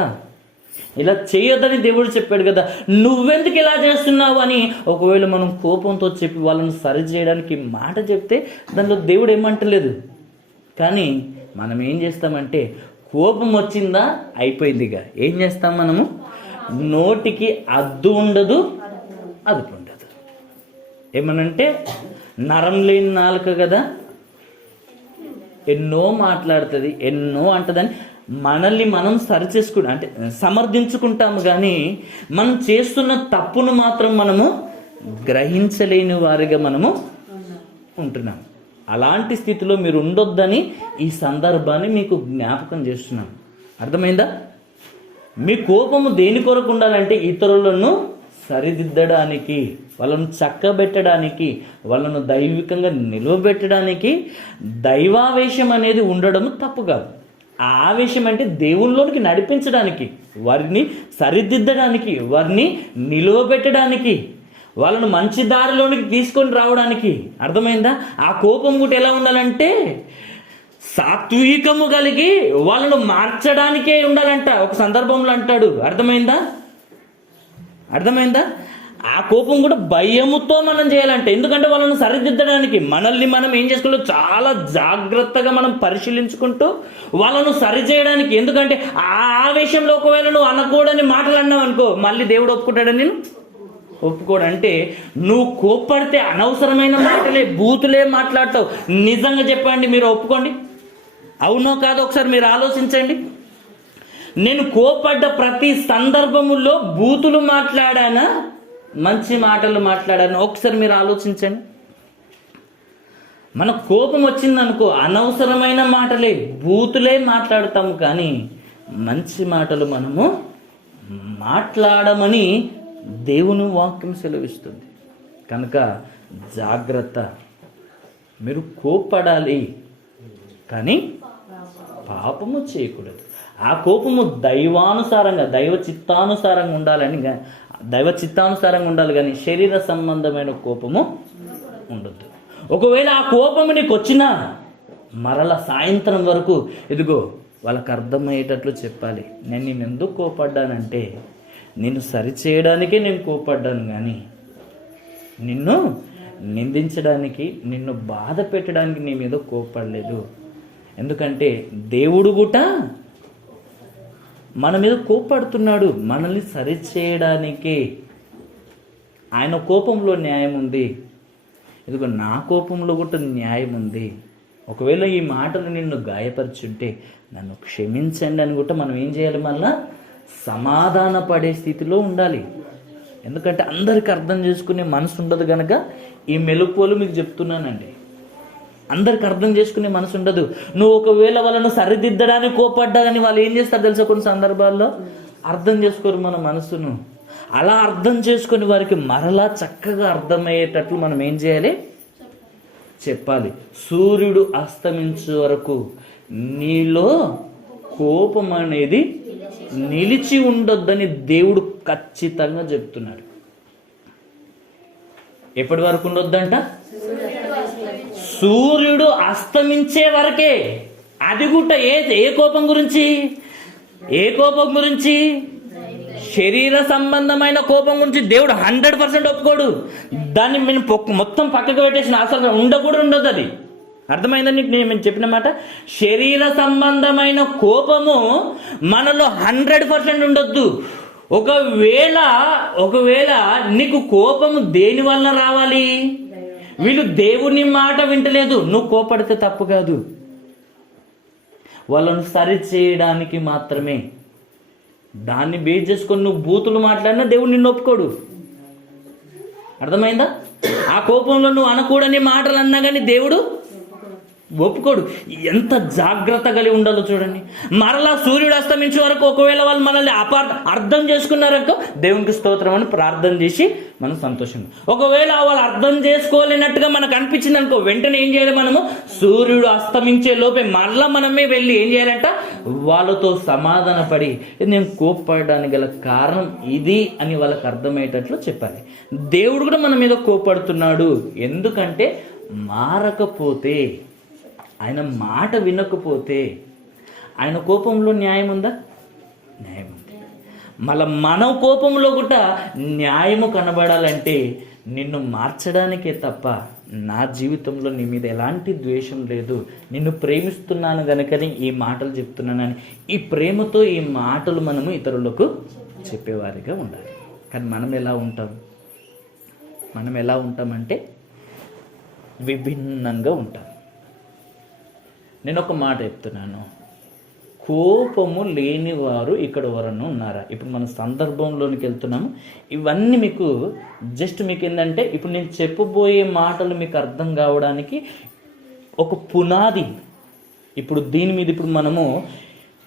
ఇలా చేయొద్దని దేవుడు చెప్పాడు కదా, నువ్వెందుకు ఇలా చేస్తున్నావు అని ఒకవేళ మనం కోపంతో చెప్పి వాళ్ళని సరి చేయడానికి మాట చెప్తే దానిలో దేవుడు ఏమంటలేదు. కానీ మనం ఏం చేస్తామంటే, కోపం వచ్చిందా అయిపోయిందిగా, ఏం చేస్తాం మనము? నోటికి అద్దు ఉండదు, అదుపు ఉండదు. ఏమనంటే నరం లేని నాలుక కదా, ఎన్నో మాట్లాడుతుంది, ఎన్నో అంటదని మనల్ని మనం సరిచేసుకుంటాం, అంటే సమర్థించుకుంటాము. కానీ మనం చేస్తున్న తప్పును మాత్రం మనము గ్రహించలేని వారిగా మనము ఉంటున్నాం. అలాంటి స్థితిలో మీరు ఉండొద్దని ఈ సందర్భాన్ని మీకు జ్ఞాపకం చేస్తున్నాం. అర్థమైందా? మీ కోపము దేని కొరకు ఉండాలంటే ఇతరులను సరిదిద్దడానికి, వాళ్ళను చక్కబెట్టడానికి, వాళ్ళను దైవికంగా నిలవబెట్టడానికి. దైవావేశం అనేది ఉండడం తప్పు కాదు. ఆ ఆవేశం అంటే దేవుళ్ళలోనికి నడిపించడానికి, వారిని సరిదిద్దడానికి, వారిని నిలవబెట్టడానికి, వాళ్ళను మంచి దారిలోనికి తీసుకొని రావడానికి. అర్థమైందా? ఆ కోపం కూడా ఎలా ఉండాలంటే సాత్వికము కలిగి వాళ్ళను మార్చడానికే ఉండాలంట. ఒక సందర్భంలో అంటాడు. అర్థమైందా? ఆ కోపం కూడా భయముతో మనం చేయాలంటే, ఎందుకంటే వాళ్ళను సరిదిద్దడానికి. మనల్ని మనం ఏం చేసుకోవాలో చాలా జాగ్రత్తగా మనం పరిశీలించుకుంటూ వాళ్ళను సరిచేయడానికి. ఎందుకంటే ఆ ఆవేశంలో ఒకవేళ నువ్వు అనకూడని మాటలు అన్నావు అనుకో, మళ్ళీ దేవుడు ఒప్పుకుంటాడని నేను ఒప్పుకోడు. అంటే నువ్వు కోప్పడితే అనవసరమైన మాటలే, బూతులే మాట్లాడతావు. నిజంగా చెప్పండి, మీరు ఒప్పుకోండి, అవునో కాదో ఒకసారి మీరు ఆలోచించండి. నేను కోపడ్డ ప్రతి సందర్భములో బూతులు మాట్లాడానా, మంచి మాటలు మాట్లాడానా? ఒకసారి మీరు ఆలోచించండి. మన కోపం వచ్చిందనుకో, అనవసరమైన మాటలే, బూతులే మాట్లాడతాము, కానీ మంచి మాటలు మనము మాట్లాడమని దేవుని వాక్యం సెలవిస్తుంది. కనుక జాగ్రత్త. మీరు కోప్పడాలి కానీ పాపము చేయకూడదు. ఆ కోపము దైవానుసారంగా, దైవ చిత్తానుసారంగా ఉండాలి కానీ శరీర సంబంధమైన కోపము ఉండొద్దు. ఒకవేళ ఆ కోపము నీకు వచ్చినా మరల సాయంత్రం వరకు ఇదిగో వాళ్ళకి అర్థమయ్యేటట్లు చెప్పాలి. నేను ఎందుకు కోపడ్డానంటే నిన్ను సరిచేయడానికే నేను కోపడ్డాను, కానీ నిన్ను నిందించడానికి, నిన్ను బాధ పెట్టడానికి నీ మీద కోపడలేదు. ఎందుకంటే దేవుడు కూడా మన మీద కోపడుతున్నాడు మనల్ని సరిచేయడానికే. ఆయన కోపంలో న్యాయం ఉంది, ఇదిగో నా కోపంలో కూడా న్యాయం ఉంది. ఒకవేళ ఈ మాటలు నిన్ను గాయపరిచుంటే నన్ను క్షమించండి అని కూడా మనం ఏం చేయాలి? మళ్ళా సమాధాన పడే స్థితిలో ఉండాలి. ఎందుకంటే అందరికి అర్థం చేసుకునే మనసు ఉండదు కనుక ఈ మెలుకువలు మీకు చెప్తున్నానండి. అందరికి అర్థం చేసుకునే మనసు ఉండదు. నువ్వు ఒకవేళ వాళ్ళను సరిదిద్దడానికి కోపడ్డా కానీ వాళ్ళు ఏం చేస్తారు తెలుసా? కొన్ని సందర్భాల్లో అర్థం చేసుకోరు మన మనసును. అలా అర్థం చేసుకొని వారికి మరలా చక్కగా అర్థమయ్యేటట్లు మనం ఏం చేయాలి? చెప్పాలి. సూర్యుడు అస్తమించే వరకు నీలో కోపం అనేది నిలిచి ఉండొద్దని దేవుడు ఖచ్చితంగా చెప్తున్నాడు. ఎప్పటి వరకు ఉండొద్దంట? సూర్యుడు అస్తమించే వరకే. అది కూడా ఏ కోపం గురించి? ఏ కోపం గురించి? శరీర సంబంధమైన కోపం గురించి దేవుడు 100% ఒప్పుకోడు. దాన్ని మేము మొత్తం పక్కకు పెట్టేసిన అసలు ఉండదు. అది అర్థమైందని నేను చెప్పిన మాట. శరీర సంబంధమైన కోపము మనలో 100% ఉండొద్దు. ఒకవేళ నీకు కోపము దేని వల్ల రావాలి? వీళ్ళు దేవుని మాట వింటలేదు, నువ్వు కోపడితే తప్పు కాదు, వాళ్ళను సరి చేయడానికి మాత్రమే. దాన్ని బేస్ చేసుకొని నువ్వు బూతులు మాట్లాడినా దేవుడు నిన్ను ఒప్పుకోడు. అర్థమైందా? ఆ కోపంలో నువ్వు అనకూడని మాటలు అన్నా కానీ దేవుడు ఒప్పుకోడు. ఎంత జాగ్రత్త కలిగి ఉండాలో చూడండి. మరలా సూర్యుడు అస్తమించే వరకు ఒకవేళ వాళ్ళు మనల్ని అర్థం చేసుకున్నారనుకో దేవునికి స్తోత్రం అని ప్రార్థన చేసి మనం సంతోషంగా. ఒకవేళ వాళ్ళు అర్థం చేసుకోలేనట్టుగా మనకు అనిపించింది అనుకో, వెంటనే ఏం చేయాలి? మనము సూర్యుడు అస్తమించే లోపే మరలా మనమే వెళ్ళి ఏం చేయాలంట? వాళ్ళతో సమాధాన పడి నేను కోప్పడడానికి గల కారణం ఇది అని వాళ్ళకి అర్థమయ్యేటట్లు చెప్పాలి. దేవుడు కూడా మన మీద కోప్పడుతున్నాడు. ఎందుకంటే మారకపోతే, ఆయన మాట వినకపోతే ఆయన కోపంలో న్యాయం ఉందా? న్యాయం ఉంది. మళ్ళీ మన కోపంలో కూడా న్యాయము కనబడాలంటే నిన్ను మార్చడానికే తప్ప నా జీవితంలో నీ మీద ఎలాంటి ద్వేషం లేదు, నిన్ను ప్రేమిస్తున్నాను గనుకని ఈ మాటలు చెప్తున్నానని ఈ ప్రేమతో ఈ మాటలు మనము ఇతరులకు చెప్పేవారిగా ఉండాలి. కానీ మనం ఎలా ఉంటామంటే విభిన్నంగా ఉంటాం. నేను ఒక మాట చెప్తున్నాను, కోపము లేని వారు ఇక్కడ ఎవరన్నా ఉన్నారా? ఇప్పుడు మన సందర్భంలోనికి వెళ్తున్నాము. ఇవన్నీ మీకు జస్ట్ మీకు ఏంటంటే ఇప్పుడు నేను చెప్పబోయే మాటలు మీకు అర్థం కావడానికి ఒక పునాది. ఇప్పుడు దీని మీద ఇప్పుడు మనము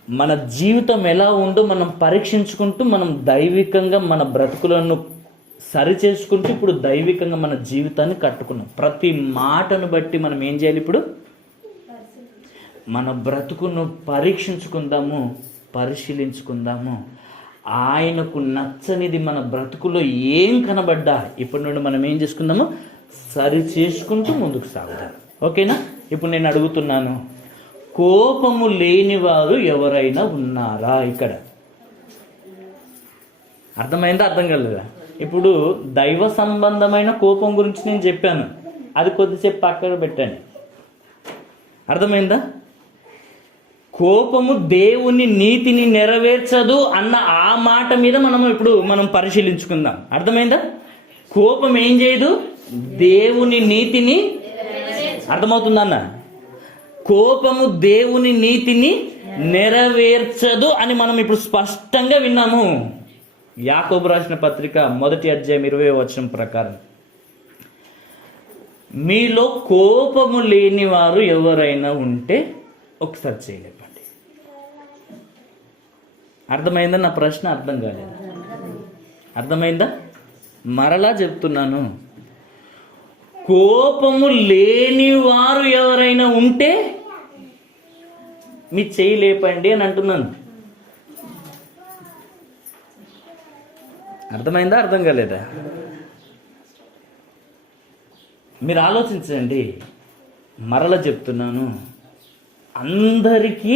మన జీవితం ఎలా ఉందో మనం పరీక్షించుకుంటూ మనం దైవికంగా మన బ్రతుకులను సరి చేసుకుంటూ ఇప్పుడు దైవికంగా మన జీవితాన్ని కట్టుకున్నాం. ప్రతి మాటను బట్టి మనం ఏం చేయాలి? ఇప్పుడు మన బ్రతుకును పరీక్షించుకుందాము, పరిశీలించుకుందాము. ఆయనకు నచ్చనిది మన బ్రతుకులో ఏం కనబడ్డా ఇప్పటి నుండి మనం ఏం చేసుకుందాము? సరి చేసుకుంటూ ముందుకు సాగుదాం. ఓకేనా? ఇప్పుడు నేను అడుగుతున్నాను, కోపము లేని వారు ఎవరైనా ఉన్నారా? ఇక్కడ అర్థమైందా? అర్థం కలదా? ఇప్పుడు దైవ సంబంధమైన కోపం గురించి నేను చెప్పాను, అది కొద్దిసేపు పక్కన పెట్టండి. అర్థమైందా? కోపము దేవుని నీతిని నెరవేర్చదు అన్న ఆ మాట మీద మనం పరిశీలించుకుందాం. అర్థమైందా? కోపం ఏం చేయదు? దేవుని నీతిని, అర్థమవుతుందన్న? కోపము దేవుని నీతిని నెరవేర్చదు అని మనం ఇప్పుడు స్పష్టంగా విన్నాము. యాకోబు రాసిన పత్రిక 1వ అధ్యాయం 20వ వచనం ప్రకారం, మీలో కోపము లేని వారు ఎవరైనా ఉంటే ఒకసారి చేయలేపండి. అర్థమైందా? నా ప్రశ్న అర్థం కాలేదు. అర్థమైందా? మరలా చెప్తున్నాను, కోపము లేని వారు ఎవరైనా ఉంటే మీ చేయి లేపండి అని అంటున్నాను. అర్థమైందా? అర్థం కాలేదా? మీరు ఆలోచించండి. మరలా చెప్తున్నాను, అందరికీ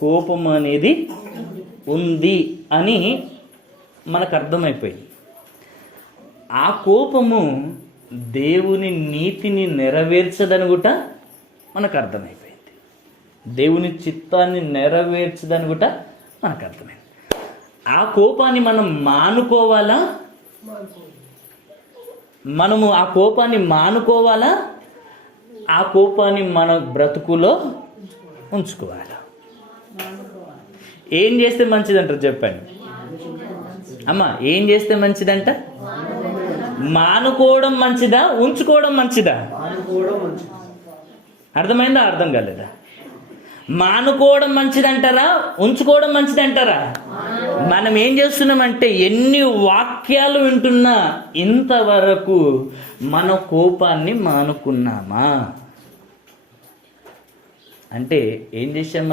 కోపం అనేది ఉంది అని మనకు అర్థమైపోయింది. ఆ కోపము దేవుని నీతిని నెరవేర్చదని కూడా మనకు అర్థమైపోయింది. దేవుని చిత్తాన్ని నెరవేర్చదని కూడా మనకు అర్థమైంది. ఆ కోపాన్ని మనం మానుకోవాలా? మనము ఆ కోపాన్ని మానుకోవాలా? ఆ కోపాన్ని మన బ్రతుకులో ఉంచుకోవాలా? ఏం చేస్తే మంచిదంటారు చెప్పండి అమ్మా. ఏం చేస్తే మంచిదంట? మానుకోవడం మంచిదా, ఉంచుకోవడం మంచిదా? అర్థమైందా, అర్థం కాలేదా? మానుకోవడం మంచిదంటారా, ఉంచుకోవడం మంచిదంటారా? మనం ఏం చేస్తున్నామంటే ఎన్ని వాక్యాలు వింటున్నా ఇంతవరకు మన కోపాన్ని మానుకున్నామా? అంటే ఏం చేశాం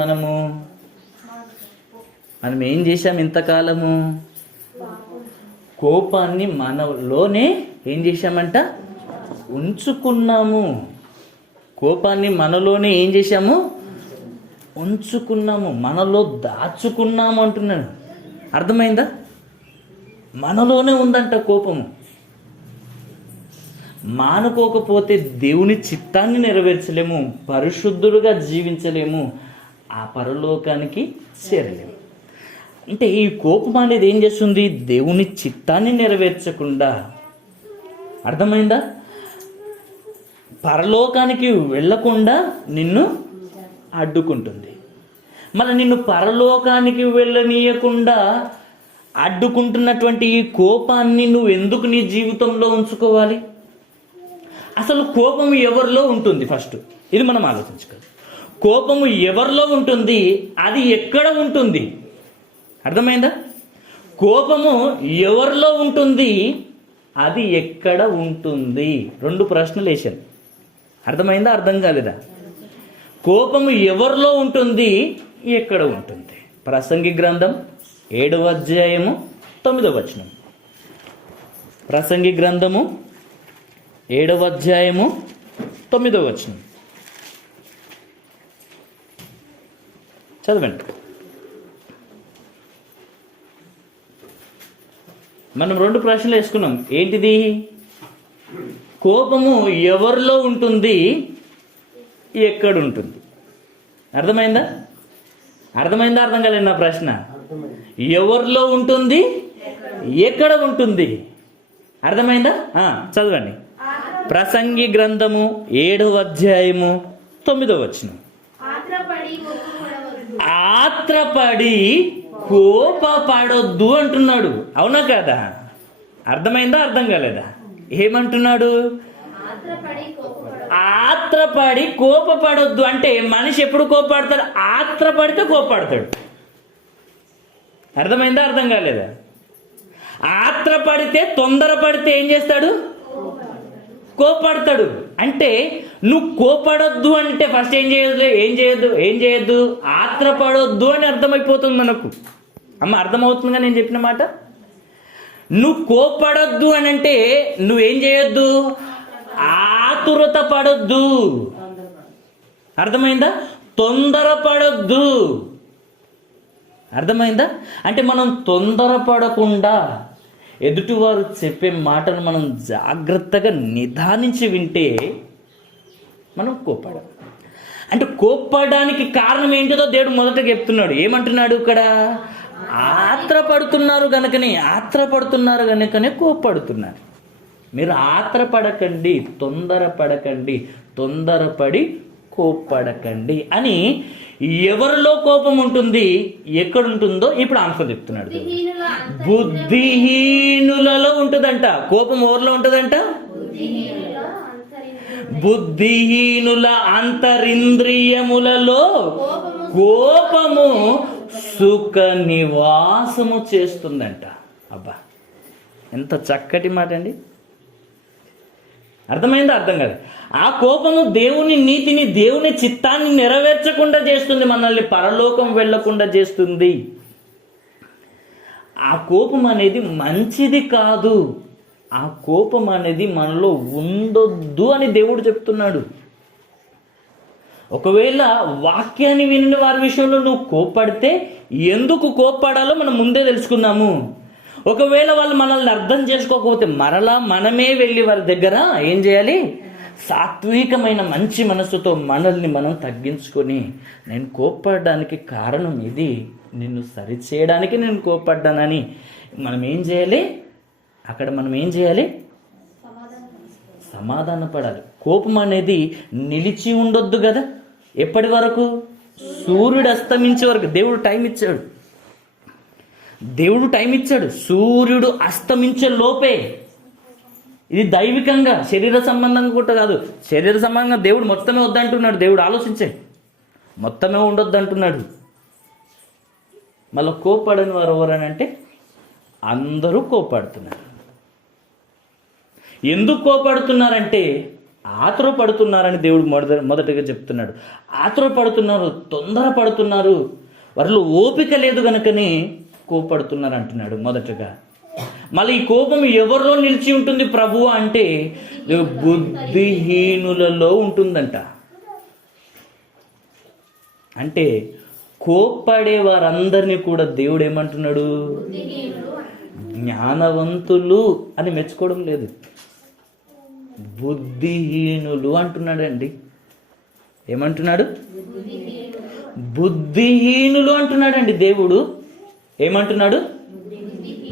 మనం ఏం చేశాం ఇంతకాలము? కోపాన్ని మనలోనే ఏం చేశామంట? ఉంచుకున్నాము. కోపాన్ని మనలోనే ఏం చేశాము? ఉంచుకున్నాము, మనలో దాచుకున్నాము అంటున్నాను. అర్థమైందా? మనలోనే ఉందంట కోపము. మానుకోకపోతే దేవుని చిత్తాన్ని నెరవేర్చలేము, పరిశుద్ధులుగా జీవించలేము, ఆ పరలోకానికి చేరలేము. అంటే ఈ కోపం అనేది ఏం చేస్తుంది? దేవుని చిత్తాన్ని నెరవేర్చకుండా, అర్థమైందా, పరలోకానికి వెళ్ళకుండా నిన్ను అడ్డుకుంటుంది. మరి నిన్ను పరలోకానికి వెళ్ళనీయకుండా అడ్డుకుంటున్నటువంటి ఈ కోపాన్ని నువ్వు ఎందుకు నీ జీవితంలో ఉంచుకోవాలి? అసలు కోపము ఎవరిలో ఉంటుంది? ఫస్ట్ ఇది మనం ఆలోచించుకోవాలి. కోపము ఎవరిలో ఉంటుంది? అది ఎక్కడ ఉంటుంది? అర్థమైందా? కోపము ఎవరిలో ఉంటుంది? అది ఎక్కడ ఉంటుంది? రెండు ప్రశ్నలు వేశాను. అర్థమైందా, అర్థం కాలేదా? కోపము ఎవరిలో ఉంటుంది, ఎక్కడ ఉంటుంది? ప్రసంగి గ్రంథం 7వ అధ్యాయము 9వ వచనం. ప్రసంగి గ్రంథము 7వ అధ్యాయము 9వ వచనం చదవండి. మనం రెండు ప్రశ్నలు వేసుకున్నాం. ఏంటిది? కోపము ఎవరిలో ఉంటుంది, ఎక్కడ ఉంటుంది? అర్థమైందా, అర్థం కాలేదు నా ప్రశ్న? ఎవరిలో ఉంటుంది, ఎక్కడ ఉంటుంది? అర్థమైందా? చదవండి. ప్రసంగి గ్రంథము 7వ అధ్యాయము 9వ వచనం. ఆత్రపడి కోపపడొద్దు అంటున్నాడు. అవునా కదా? అర్థమైందా, అర్థం కాలేదా? ఏమంటున్నాడు? ఆత్రపడి కోపపడొద్దు అంటే మనిషి ఎప్పుడు కోపడతాడు? ఆత్రపడితే కోపడతాడు. అర్థమైందా, అర్థం కాలేదా? ఆత్రపడితే, తొందరపడితే ఏం చేస్తాడు? కోపడతాడు. అంటే నువ్వు కోపడొద్దు అంటే ఫస్ట్ ఏం చేయొద్దు? ఆత్రపడొద్దు అని అర్థమైపోతుంది మనకు. అమ్మ, అర్థమవుతుందిగా నేను చెప్పిన మాట? నువ్వు కోపడొద్దు అని అంటే నువ్వేం చేయొద్దు? ఆతురత పడొద్దు. అర్థమైందా? తొందరపడొద్దు. అర్థమైందా? అంటే మనం తొందరపడకుండా ఎదుటివారు చెప్పే మాటను మనం జాగ్రత్తగా నిదానించి వింటే మనం కోపడం. అంటే కోప్పడానికి కారణం ఏంటిదో దేవుడు మొదట చెప్తున్నాడు. ఏమంటున్నాడు ఇక్కడ? ఆత్రపడుతున్నారు గనుకనే కోప్పడుతున్నారు. మీరు ఆత్రపడకండి, తొందరపడి కోప్పడకండి అని ఎవరిలో కోపం ఉంటుంది, ఎక్కడుంటుందో ఇప్పుడు ఆన్సర్ చెప్తున్నాడు. బుద్ధిహీనులలో ఉంటుందంట. కోపం ఎవరిలో ఉంటుందంట? బుద్ధిహీనుల అంతరింద్రియములలో కోపము సుఖ నివాసము చేస్తుందంట. అబ్బా, ఎంత చక్కటి మాట అండి. అర్థమైందా, అర్థం కాదు? ఆ కోపము దేవుని నీతిని, దేవుని చిత్తాన్ని నెరవేర్చకుండా చేస్తుంది, మనల్ని పరలోకం వెళ్లకుండా చేస్తుంది. ఆ కోపం అనేది మంచిది కాదు. ఆ కోపం అనేది మనలో ఉండొద్దు అని దేవుడు చెప్తున్నాడు. ఒకవేళ వాక్యాన్ని విని వారి విషయంలో నువ్వు కోప్పడితే, ఎందుకు కోప్పడాలో మనం ముందే తెలుసుకుందాము. ఒకవేళ వాళ్ళు మనల్ని అర్థం చేసుకోకపోతే మరలా మనమే వెళ్ళి వారి దగ్గర ఏం చేయాలి? సాత్వికమైన మంచి మనసుతో మనల్ని మనం తగ్గించుకొని, నేను కోప్పడడానికి కారణం ఇది, నిన్ను సరిచేయడానికి నేను కోప్పడ్డానని మనం ఏం చేయాలి? అక్కడ మనం ఏం చేయాలి? సమాధాన పడాలి. కోపం అనేది నిలిచి ఉండొద్దు కదా. ఎప్పటి వరకు? సూర్యుడు అస్తమించే వరకు. దేవుడు టైం ఇచ్చాడు. సూర్యుడు అస్తమించే లోపే. ఇది దైవికంగా, శరీర సంబంధంగా కూడా కాదు. శరీర సంబంధంగా దేవుడు మొత్తమే వద్దంటున్నాడు. దేవుడు ఆలోచించాడు, మొత్తమే ఉండొద్దు అంటున్నాడు. మళ్ళీ కోప్పడని వారు ఎవరనంటే అందరూ కోప్పడుతున్నారు. ఎందుకు కోపడుతున్నారంటే ఆతురపడుతున్నారని దేవుడు మొదటగా చెప్తున్నాడు. ఆతురపడుతున్నారు, తొందరపడుతున్నారు, వారిలో ఓపిక లేదు గనుకనే కోపడుతున్నారు అంటున్నాడు మొదటగా. మళ్ళీ ఈ కోపం ఎవరిలో నిలిచి ఉంటుంది ప్రభువా అంటే బుద్ధిహీనులలో ఉంటుందంట. అంటే కోప్పడే వారందరినీ కూడా దేవుడు ఏమంటున్నాడు? జ్ఞానవంతులు అని మెచ్చుకోవడం లేదు, బుద్ధిహీనులు అంటున్నాడండి. ఏమంటున్నాడు? బుద్ధిహీనులు అంటున్నాడండి దేవుడు. ఏమంటున్నాడు?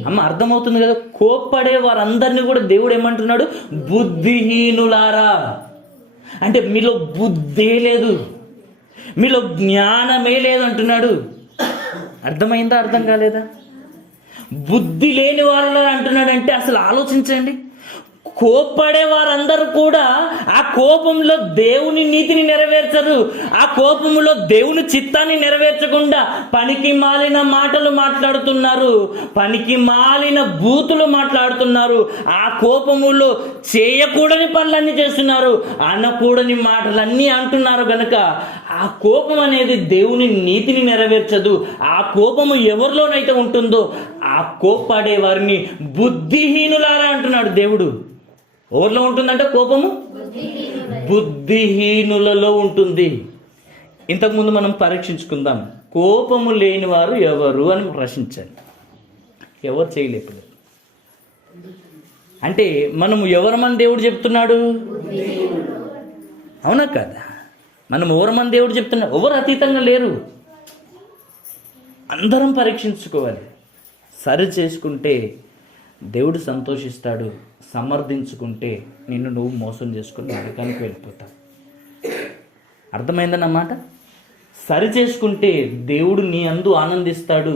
అమ్మ అర్థమవుతుంది కదా? కోప్పడే వారందరినీ కూడా దేవుడు ఏమంటున్నాడు? బుద్ధిహీనులారా. అంటే మీలో బుద్ధే లేదు, మీలో జ్ఞానమే లేదు అంటున్నాడు. అర్థమైందా? అర్థం కాలేదా? బుద్ధి లేని వాళ్ళ అంటున్నాడంటే అసలు ఆలోచించండి. కోప్పడే వారందరూ కూడా ఆ కోపంలో దేవుని నీతిని నెరవేర్చరు. ఆ కోపంలో దేవుని చిత్తాన్ని నెరవేర్చకుండా పనికి మాలిన మాటలు మాట్లాడుతున్నారు, పనికి మాలిన బూతులు మాట్లాడుతున్నారు. ఆ కోపములో చేయకూడని పనులన్నీ చేస్తున్నారు, అనకూడని మాటలన్నీ అంటున్నారు. గనుక ఆ కోపం అనేది దేవుని నీతిని నెరవేర్చదు. ఆ కోపము ఎవరిలోనైతే ఉంటుందో ఆ కోప్పడే వారిని బుద్ధిహీనులారా అంటున్నాడు దేవుడు. ఎవరిలో ఉంటుందంటే కోపము బుద్ధిహీనులలో ఉంటుంది. ఇంతకుముందు మనం పరీక్షించుకుందాం, కోపము లేని వారు ఎవరు అని ప్రశ్నించాలి. ఎవరు చేయలేకపోయారు. అంటే మనము ఎవరమని దేవుడు చెప్తున్నాడు? అవునా కదా? మనం ఎవరమని దేవుడు చెప్తున్నాడు? ఎవరు అతీతంగా లేరు. అందరం పరీక్షించుకోవాలి. సరి చేసుకుంటే దేవుడు సంతోషిస్తాడు, సమర్థించుకుంటే నిన్ను నువ్వు మోసం చేసుకుని నరకానికి వెళ్ళిపోతావు. అర్థమైందన్నమాట? సరి చేసుకుంటే దేవుడు నీ అందు ఆనందిస్తాడు,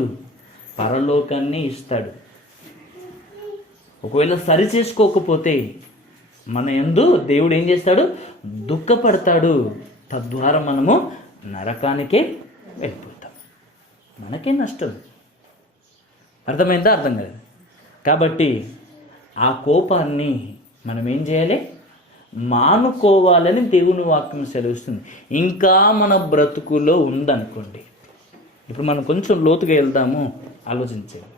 పరలోకాన్ని ఇస్తాడు. ఒకవేళ సరి చేసుకోకపోతే మన యందు దేవుడు ఏం చేస్తాడు? దుఃఖపడతాడు. తద్వారా మనము నరకానికే వెళ్ళిపోతాం, మనకే నష్టం. అర్థమైందా? అర్థం కాదు. కాబట్టి ఆ కోపాన్ని మనం ఏం చేయాలి? మానుకోవాలని దేవుని వాక్యం సెలవిస్తుంది. ఇంకా మన బ్రతుకులో ఉందనుకోండి, ఇప్పుడు మనం కొంచెం లోతుగా వెళ్దాము, ఆలోచించాలి.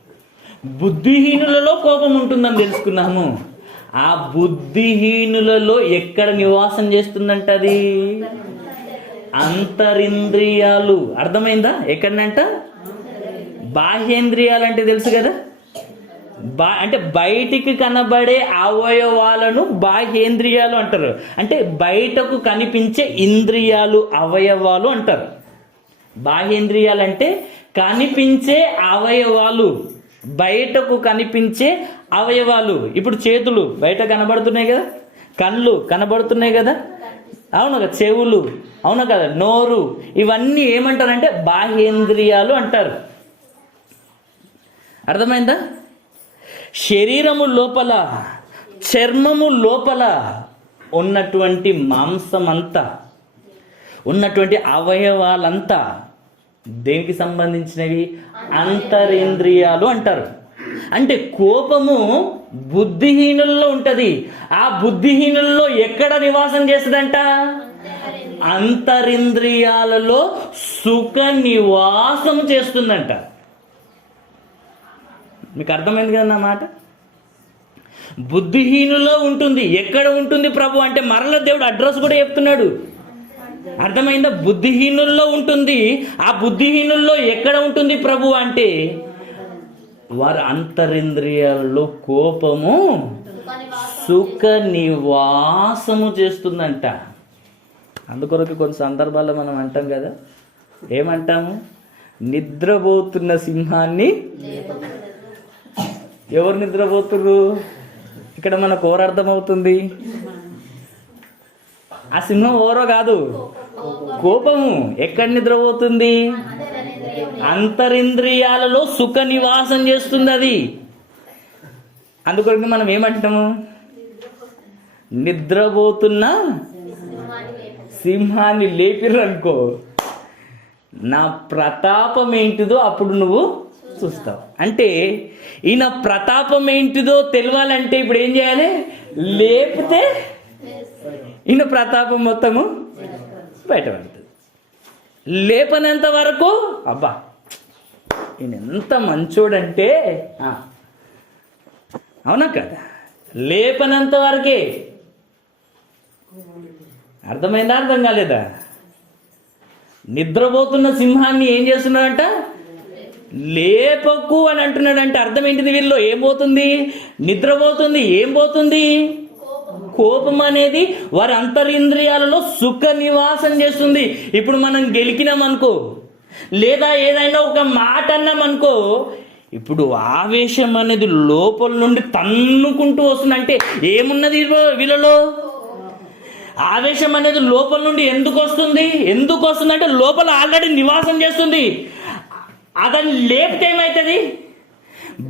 బుద్ధిహీనులలో కోపం ఉంటుందని తెలుసుకున్నాము. ఆ బుద్ధిహీనులలో ఎక్కడ నివాసం చేస్తుందంట? అది అంతరింద్రియాలు. అర్థమైందా? ఎక్కడనంట? బాహ్యేంద్రియాలు అంటే తెలుసు కదా, అంటే బయటికి కనబడే అవయవాలను బాహ్యేంద్రియాలు అంటారు. అంటే బయటకు కనిపించే ఇంద్రియాలు, అవయవాలు అంటారు. బాహ్యేంద్రియాలు అంటే కనిపించే అవయవాలు, బయటకు కనిపించే అవయవాలు. ఇప్పుడు చేతులు బయట కనబడుతున్నాయి కదా, కళ్ళు కనబడుతున్నాయి కదా, అవును కదా, చెవులు అవును కదా, నోరు, ఇవన్నీ ఏమంటారంటే బాహ్యేంద్రియాలు అంటారు. అర్థమైందా? శరీరము లోపల, చర్మము లోపల ఉన్నటువంటి మాంసమంతా, ఉన్నటువంటి అవయవాలంతా దేనికి సంబంధించినవి? అంతరింద్రియాలు అంటారు. అంటే కోపము బుద్ధిహీనుల్లో ఉంటది. ఆ బుద్ధిహీనుల్లో ఎక్కడ నివాసం చేస్తుందంట? అంతరింద్రియాలలో సుఖ నివాసం చేస్తుందంట. మీకు అర్థమైంది కదా నా మాట? బుద్ధిహీనులో ఉంటుంది. ఎక్కడ ఉంటుంది ప్రభు అంటే మరల దేవుడు అడ్రస్ కూడా చెప్తున్నాడు. అర్థమైందా? బుద్ధిహీనుల్లో ఉంటుంది. ఆ బుద్ధిహీనుల్లో ఎక్కడ ఉంటుంది ప్రభు అంటే వారి అంతరింద్రియాల్లో కోపము సుఖ నివాసము చేస్తుందంట. అందుకొరకు కొన్ని సందర్భాల్లో మనం అంటాం కదా, ఏమంటాము? నిద్రపోతున్న సింహాన్ని ఎవరు నిద్రపోతుర్రు? ఇక్కడ మనకు ఓర అర్థమవుతుంది. ఆ సింహం ఓరో కాదు, కోపము. ఎక్కడ నిద్రపోతుంది? అంతరింద్రియాలలో సుఖ నివాసం చేస్తుంది అది. అందుకొరకు మనం ఏమంటాము? నిద్రపోతున్న సింహాన్ని లేపిర్రు అనుకో, నా ప్రతాపం ఏంటిదో అప్పుడు నువ్వు చూస్తావు. అంటే ఈయన ప్రతాపం ఏంటిదో తెలియాలంటే ఇప్పుడు ఏం చేయాలి? లేపితే ఈయన ప్రతాపం మొత్తము బయటపడుతుంది. లేపనంత వరకు అబ్బా ఈయన ఎంత మంచోడంటే, అవునా కదా? లేపనంత వరకే. అర్థమైందా? అర్థం కాలేదా? నిద్రపోతున్న సింహాన్ని ఏం చేస్తున్నాడంట? లేపకు అని అంటున్నాడంటే అర్థం ఏంటిది? వీళ్ళు ఏం పోతుంది? నిద్రపోతుంది. ఏం పోతుంది? కోపం అనేది వారి అంతరింద్రియాలలో సుఖ నివాసం చేస్తుంది. ఇప్పుడు మనం గెలికినాం అనుకో, లేదా ఏదైనా ఒక మాట అన్నాం అనుకో, ఇప్పుడు ఆవేశం అనేది లోపల నుండి తన్నుకుంటూ వస్తుందంటే ఏమున్నది వీళ్ళలో? ఆవేశం అనేది లోపల నుండి ఎందుకు వస్తుంది? అంటే లోపల ఆల్రెడీ నివాసం చేస్తుంది. అదని లేపితే ఏమవుతుంది?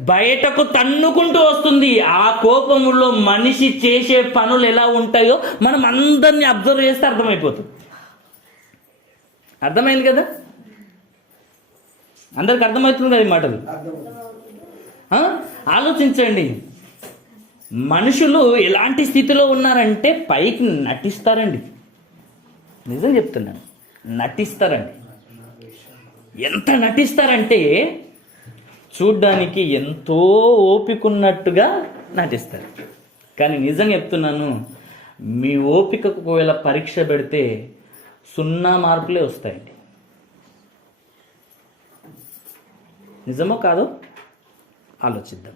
బయటకు తన్నుకుంటూ వస్తుంది. ఆ కోపంలో మనిషి చేసే పనులు ఎలా ఉంటాయో మనం అందరినీ అబ్జర్వ్ చేస్తే అర్థమైపోతుంది. అర్థమైంది కదా? అందరికి అర్థమవుతుంది కదా ఈ మాటలు? ఆలోచించండి. మనుషులు ఎలాంటి స్థితిలో ఉన్నారంటే పైకి నటిస్తారండి. నిజం చెప్తున్నాను, నటిస్తారండి. ఎంత నటిస్తారంటే చూడ్డానికి ఎంతో ఓపికన్నట్టుగా నటిస్తారు. కానీ నిజం చెప్తున్నాను, మీ ఓపికకు ఒకవేళ పరీక్ష పెడితే 0 మార్కులే వస్తాయండి. నిజమో కాదో ఆలోచిద్దాం.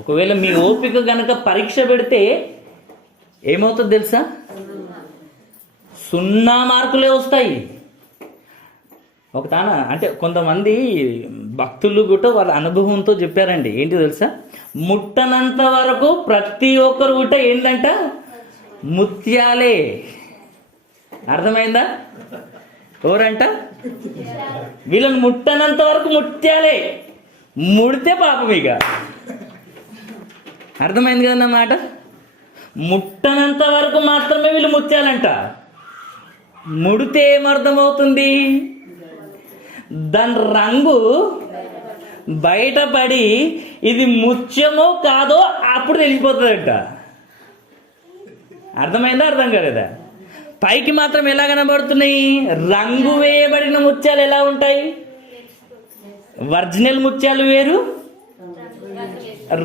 ఒకవేళ మీ ఓపిక గనక పరీక్ష పెడితే ఏమవుతుంది తెలుసా? 0 మార్కులే వస్తాయి. ఒక తాన అంటే కొంతమంది భక్తులు కూడా వాళ్ళ అనుభవంతో చెప్పారండి. ఏంటి తెలుసా? ముట్టనంత వరకు ప్రతి ఒక్కరు కూడా ఏంటంట? ముత్యాలే. అర్థమైందా? ఎవరంట? వీళ్ళని ముట్టనంత వరకు ముత్యాలే, ముడితే పాపం. ఇక అర్థమైంది కదా అన్నమాట? ముట్టనంత వరకు మాత్రమే వీళ్ళు ముత్యాలంట. ముడితే ఏమర్థమవుతుంది? దాని రంగు బయటపడి ఇది ముత్యమో కాదో అప్పుడు తెలిసిపోతుందంట. అర్థమైందా? అర్థం కాలేదా? పైకి మాత్రం ఎలా కనబడుతున్నాయి? రంగు వేయబడిన ముత్యాలు ఎలా ఉంటాయి? ఒరిజినల్ ముత్యాలు వేరు,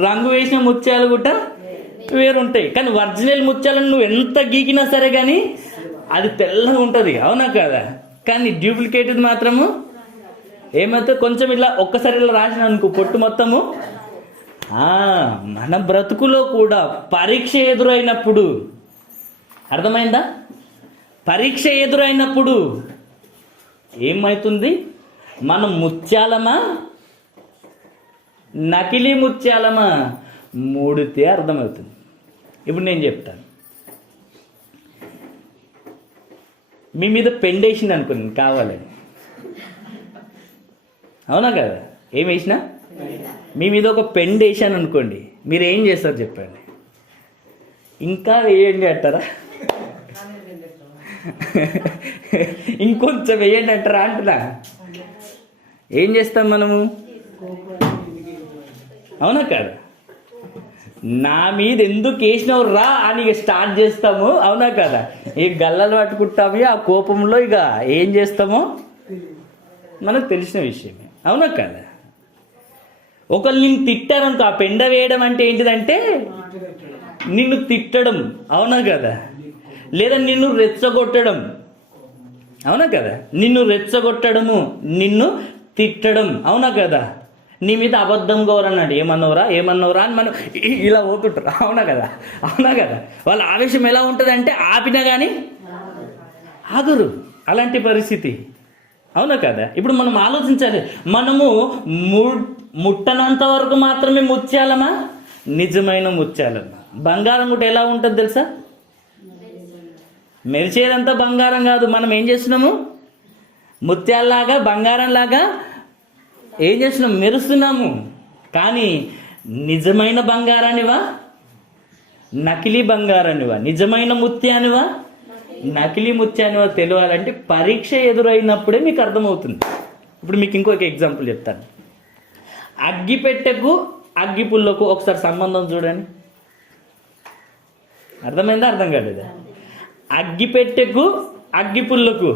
రంగు వేసిన ముత్యాలు కూడా వేరు ఉంటాయి. కానీ ఒరిజినల్ ముత్యాలను నువ్వు ఎంత గీకినా సరే కానీ అది తెల్లగా ఉంటుంది, అవునా కదా? కానీ డూప్లికేటెడ్ మాత్రము ఏమైతే కొంచెం ఇలా ఒక్కసారి ఇలా రాసిన అనుకో పొట్టు మొత్తము. మన బ్రతుకులో కూడా పరీక్ష ఎదురైనప్పుడు, అర్థమైందా? పరీక్ష ఎదురైనప్పుడు ఏమవుతుంది? మనం ముత్యాలమా నకిలీ ముత్యాలమా మూడితే అర్థమవుతుంది. ఇప్పుడు నేను చెప్తాను. మీ మీద పెండేసింది అనుకోండి కావాలని, అవునా కదా? ఏం వేసినా మీ మీద ఒక పెండ్ వేసాను అనుకోండి, మీరు ఏం చేస్తారు చెప్పండి? ఇంకా వేయండి అంటారా? ఇంకొంచెం వేయండి అంటారా అంటున్నా? ఏం చేస్తాం మనము? అవునా కదా? నా మీద ఎందుకు వేసినావు రా అని ఇక స్టార్ట్ చేస్తాము, అవునా కదా? ఈ గల్లలు పట్టుకుంటాము, ఆ కోపంలో ఇక ఏం చేస్తామో మనకు తెలిసిన విషయమే, అవునా కదా? ఒకళ్ళు నిన్ను తిట్టారనుకో, ఆ పెండ వేయడం అంటే ఏంటిదంటే నిన్ను తిట్టడం, అవునా కదా? లేదా నిన్ను రెచ్చగొట్టడం, అవునా కదా? నిన్ను రెచ్చగొట్టడము, నిన్ను తిట్టడం, అవునా కదా? నీ మీద అబద్ధం కోరన్నాడు, ఏమన్నవరా అని మనం ఇలా పోతుంటారు. అవునా కదా? వాళ్ళ ఆవేశం ఎలా ఉంటుంది అంటే ఆపినా కానీ ఆగురు. అలాంటి పరిస్థితి. అవునా కదా? ఇప్పుడు మనం ఆలోచించాలి, మనము ముట్టనంత వరకు మాత్రమే ముత్యాలమా, నిజమైన ముత్యాలమా? బంగారం కూడా ఎలా ఉంటుంది తెలుసా? మెరిచేదంతా బంగారం కాదు. మనం ఏం చేస్తున్నాము? ముత్యాల్లాగా బంగారంలాగా ఏం చేస్తున్నాం? మెరుస్తున్నాము. కానీ నిజమైన బంగారానివా, నకిలీ బంగారానివా, నిజమైన ముత్యానివా, నకిలీ ముత్యానివా తెలియాలంటే పరీక్ష ఎదురైనప్పుడే మీకు అర్థమవుతుంది. ఇప్పుడు మీకు ఇంకొక ఎగ్జాంపుల్ చెప్తాను. అగ్గిపెట్టెకు అగ్గిపుల్లకు ఒకసారి సంబంధం చూడండి. అర్థమైందా? అర్థం కాలేదా? అగ్గిపెట్టెకు అగ్గిపుల్లకు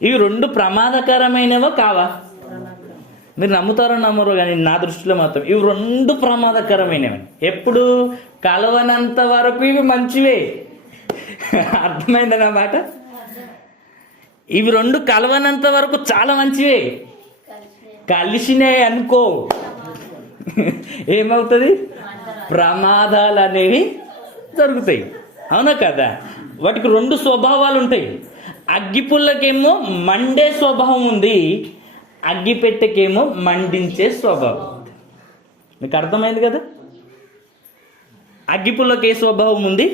ఇవి రెండు ప్రమాదకరమైనవా కావా? మీరు నమ్ముతారో నమ్మరో కానీ నా దృష్టిలో మాత్రం ఇవి రెండు ప్రమాదకరమైనవి. ఎప్పుడు? కలవనంత వరకు ఇవి మంచివే. అర్థమైందా మాట? ఇవి రెండు కలవనంత వరకు చాలా మంచివే. కలిసినాయి అనుకో ఏమవుతుంది? ప్రమాదాలు అనేవి జరుగుతాయి. అవునా కదా? వాటికి రెండు స్వభావాలు ఉంటాయి. అగ్గిపుల్లకేమో మండే స్వభావం ఉంది, అగ్గిపెట్టెకేమో మండించే స్వభావం ఉంది. మీకు అర్థమైంది కదా? అగ్గిపుల్లకి ఏ స్వభావం ఉంది?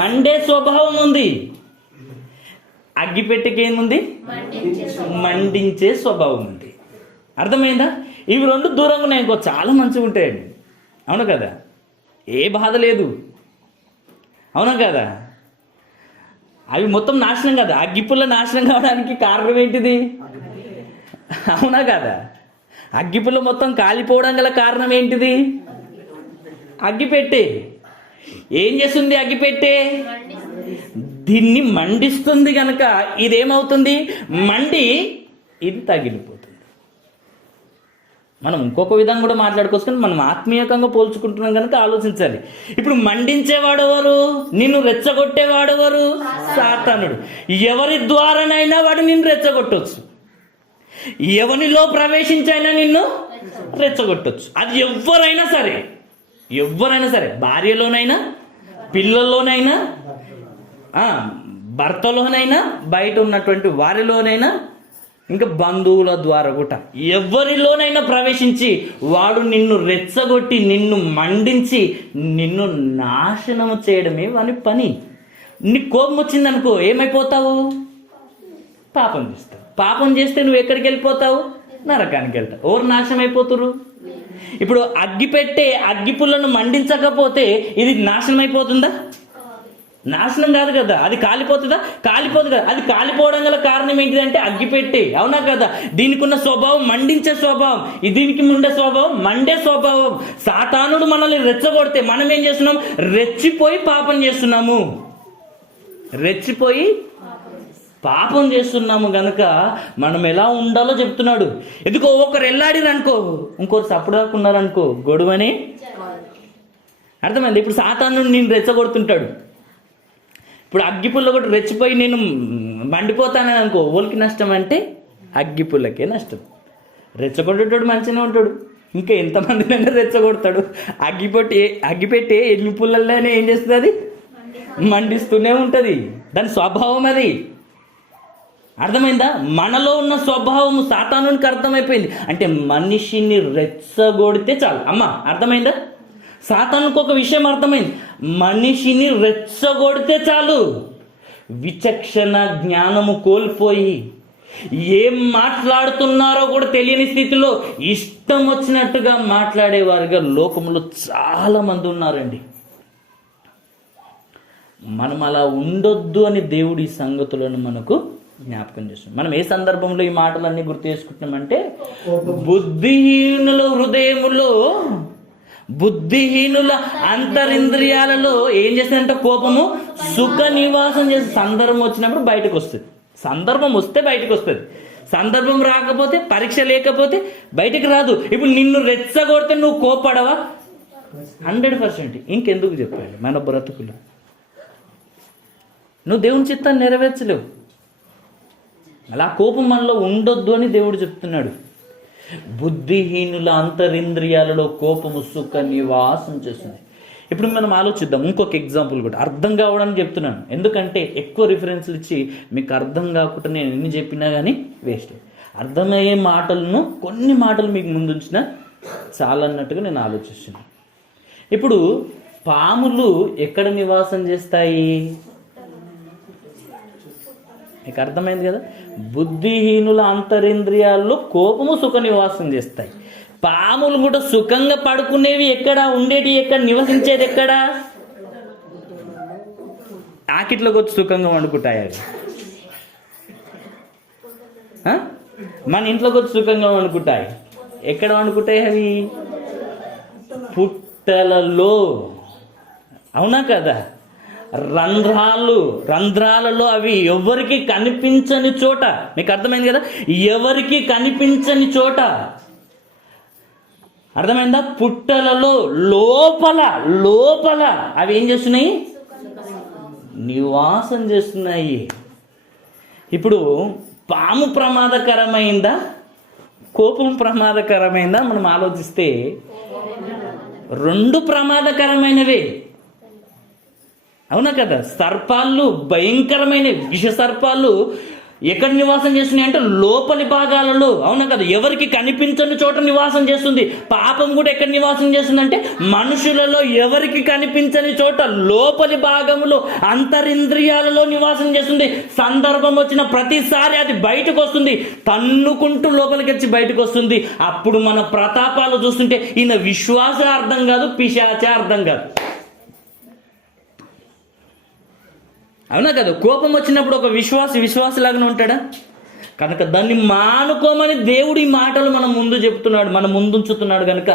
మండే స్వభావం ఉంది. అగ్గిపెట్టెకి ఏముంది? మండించే స్వభావం ఉంది. అర్థమైందా? ఇవి రెండు దూరంగా ఉన్నాయి ఇంకో చాలా మంచిగా ఉంటాయండి. అవును కదా? ఏ బాధ లేదు. అవునా కదా? అవి మొత్తం నాశనం కదా. అగ్గిపుల్ల నాశనం కావడానికి కారణం ఏంటిది? అవునా కదా? అగ్గిపుల్ల మొత్తం కాలిపోవడం గల కారణం ఏంటిది? అగ్గిపెట్టె. ఏం చేస్తుంది అగ్గిపెట్టె? దీన్ని మండిస్తుంది కనుక ఇదేమవుతుంది? మండి ఇది తగిలిపోతుంది. మనం ఇంకొక విధంగా కూడా మాట్లాడుకోవచ్చు, మనం ఆత్మీయంగా పోల్చుకుంటున్నాం కనుక ఆలోచించాలి. ఇప్పుడు మండించేవాడు ఎవరు? నిన్ను రెచ్చగొట్టేవాడు ఎవరు? సాతానుడు. ఎవరి ద్వారానైనా వాడు నిన్ను రెచ్చగొట్టవచ్చు, ఎవరిలో ప్రవేశించైనా నిన్ను రెచ్చగొట్టవచ్చు. అది ఎవరైనా సరే, భార్యలోనైనా, పిల్లల్లోనైనా, భర్తలోనైనా, బయట ఉన్నటువంటి వారిలోనైనా, ఇంకా బంధువుల ద్వారా కూడా ఎవరిలోనైనా ప్రవేశించి వాడు నిన్ను రెచ్చగొట్టి, నిన్ను మండించి, నిన్ను నాశనం చేయడమే వాని పని. నీ కోపం వచ్చిందనుకో ఏమైపోతావు? పాపం చేస్తావు. పాపం చేస్తే నువ్వు ఎక్కడికి వెళ్ళిపోతావు? నరకానికి వెళ్తావు. ఎవరు నాశనం అయిపోతురు? ఇప్పుడు అగ్గిపుల్లను మండించకపోతే ఇది నాశనం అయిపోతుందా? నాశనం కాదు కదా. అది కాలిపోతుందా? కాలిపోదు కదా. అది కాలిపోవడం గల కారణం ఏంటిదంటే అగ్గిపెట్టె. అవునా కదా? దీనికి ఉన్న స్వభావం మండించే స్వభావం, దీనికి ఉండే స్వభావం మండే స్వభావం. సాతానుడు మనల్ని రెచ్చగొడితే మనం ఏం చేస్తున్నాం? రెచ్చిపోయి పాపం చేస్తున్నాము. పాపం చేస్తున్నాము గనుక మనం ఎలా ఉండాలో చెప్తున్నాడు. ఎందుకో ఒకరు వెళ్ళాడిరనుకో, ఇంకోరు సప్పుడాకున్నారనుకో గొడవని. అర్థమైంది? ఇప్పుడు సాతాను నేను రెచ్చగొడుతుంటాడు. ఇప్పుడు అగ్గిపుల్ల కూడా రెచ్చిపోయి నేను మండిపోతానని అనుకో, ఓలికి నష్టం అంటే అగ్గిపుల్లకే నష్టం. రెచ్చగొట్టేటాడు మంచిగానే ఉంటాడు, ఇంకా ఎంతమందినైనా రెచ్చగొడతాడు. అగ్గిపెట్టి ఎన్ని పుల్లల్లోనే ఏం చేస్తుంది? అది మండిస్తూనే ఉంటుంది. దాని స్వభావం అది. అర్థమైందా? మనలో ఉన్న స్వభావము సాతానునికి అర్థమైపోయింది. అంటే మనిషిని రెచ్చగొడితే చాలు. అర్థమైందా? సాతానునికి ఒక విషయం అర్థమైంది, మనిషిని రెచ్చగొడితే చాలు విచక్షణ జ్ఞానము కోల్పోయి ఏం మాట్లాడుతున్నారో కూడా తెలియని స్థితిలో ఇష్టం వచ్చినట్టుగా మాట్లాడేవారుగా లోకంలో చాలా మంది ఉన్నారండి. మనం అలా ఉండొద్దు అని దేవుడి ఈ సంగతులను మనకు జ్ఞాపకం చేస్తున్నాం. మనం ఏ సందర్భంలో ఈ మాటలన్నీ గుర్తు చేసుకుంటున్నామంటే, బుద్ధిహీనుల హృదయములో, బుద్ధిహీనుల అంతరింద్రియాలలో ఏం చేస్తుందంటే కోపము సుఖ నివాసం చేసే సందర్భం వచ్చినప్పుడు బయటకు వస్తుంది. సందర్భం వస్తే బయటకు వస్తుంది. సందర్భం రాకపోతే, పరీక్ష లేకపోతే బయటకు రాదు. ఇప్పుడు నిన్ను రెచ్చగొడితే నువ్వు కోపడవా? 100%. ఇంకెందుకు చెప్పాలి మన బ్రతుకులు? నువ్వు దేవుని చిత్తాన్ని నెరవేర్చలేవు. అలా కోపం మనలో ఉండొద్దు అని దేవుడు చెప్తున్నాడు. బుద్ధిహీనుల అంతరింద్రియాలలో కోపము సుఖ నివాసం చేస్తుంది. ఇప్పుడు మనం ఆలోచిద్దాం ఇంకొక ఎగ్జాంపుల్ కూడా అర్థం కావడానికి చెప్తున్నాను. ఎందుకంటే ఎక్కువ రిఫరెన్స్లు ఇచ్చి మీకు అర్థం కాకుండా నేను ఎన్ని చెప్పినా కానీ వేస్ట్. అర్థమయ్యే మాటలను కొన్ని మాటలు మీకు ముందు ఉంచిన చాలన్నట్టుగా నేను ఆలోచిస్తున్నాను. ఇప్పుడు పాములు ఎక్కడ నివాసం చేస్తాయి? మీకు అర్థమైంది కదా. బుద్ధిహీనుల అంతరింద్రియాల్లో కోపము సుఖ నివాసం చేస్తాయి. పాములు కూడా సుఖంగా పడుకునేవి ఎక్కడ, ఉండేవి ఎక్కడ, నివసించేది ఎక్కడ? ఆకిట్లోకి వచ్చి సుఖంగా వండుకుంటాయి అవి. మన ఇంట్లోకి వచ్చి సుఖంగా వండుకుంటాయి. ఎక్కడ వండుకుంటాయి అవి? పుట్టలలో. అవునా కదా. రంధ్రాలలో అవి ఎవరికి కనిపించని చోట. మీకు అర్థమైంది కదా. ఎవరికి కనిపించని చోట, అర్థమైందా? పుట్టలలో లోపల అవి ఏం చేస్తున్నాయి? నివాసం చేస్తున్నాయి. ఇప్పుడు పాము ప్రమాదకరమైందా, కోపం ప్రమాదకరమైందా? మనం ఆలోచిస్తే రెండు ప్రమాదకరమైనవే. అవునా కదా. సర్పాలు భయంకరమైన విష సర్పాలు ఎక్కడ నివాసం చేస్తున్నాయి అంటే లోపలి భాగాలలో. అవునా కదా. ఎవరికి కనిపించని చోట నివాసం చేస్తుంది. పాపం కూడా ఎక్కడ నివాసం చేస్తుంది అంటే మనుషులలో ఎవరికి కనిపించని చోట లోపలి భాగంలో అంతరింద్రియాలలో నివాసం చేస్తుంది. సందర్భం వచ్చిన ప్రతిసారి అది బయటకు వస్తుంది, తన్నుకుంటూ లోపలికి వచ్చి బయటకు వస్తుంది. అప్పుడు మన ప్రతాపాలు చూస్తుంటే ఈయన విశ్వాస అర్థం కాదు, పిశాచ అర్థం కాదు. అవునా కదా. కోపం వచ్చినప్పుడు ఒక విశ్వాసలాగానే ఉంటాడా? కనుక దాన్ని మానుకోమని దేవుడు ఈ మాటలు మన ముందు చెప్తున్నాడు, మన ముందుంచుతున్నాడు. కనుక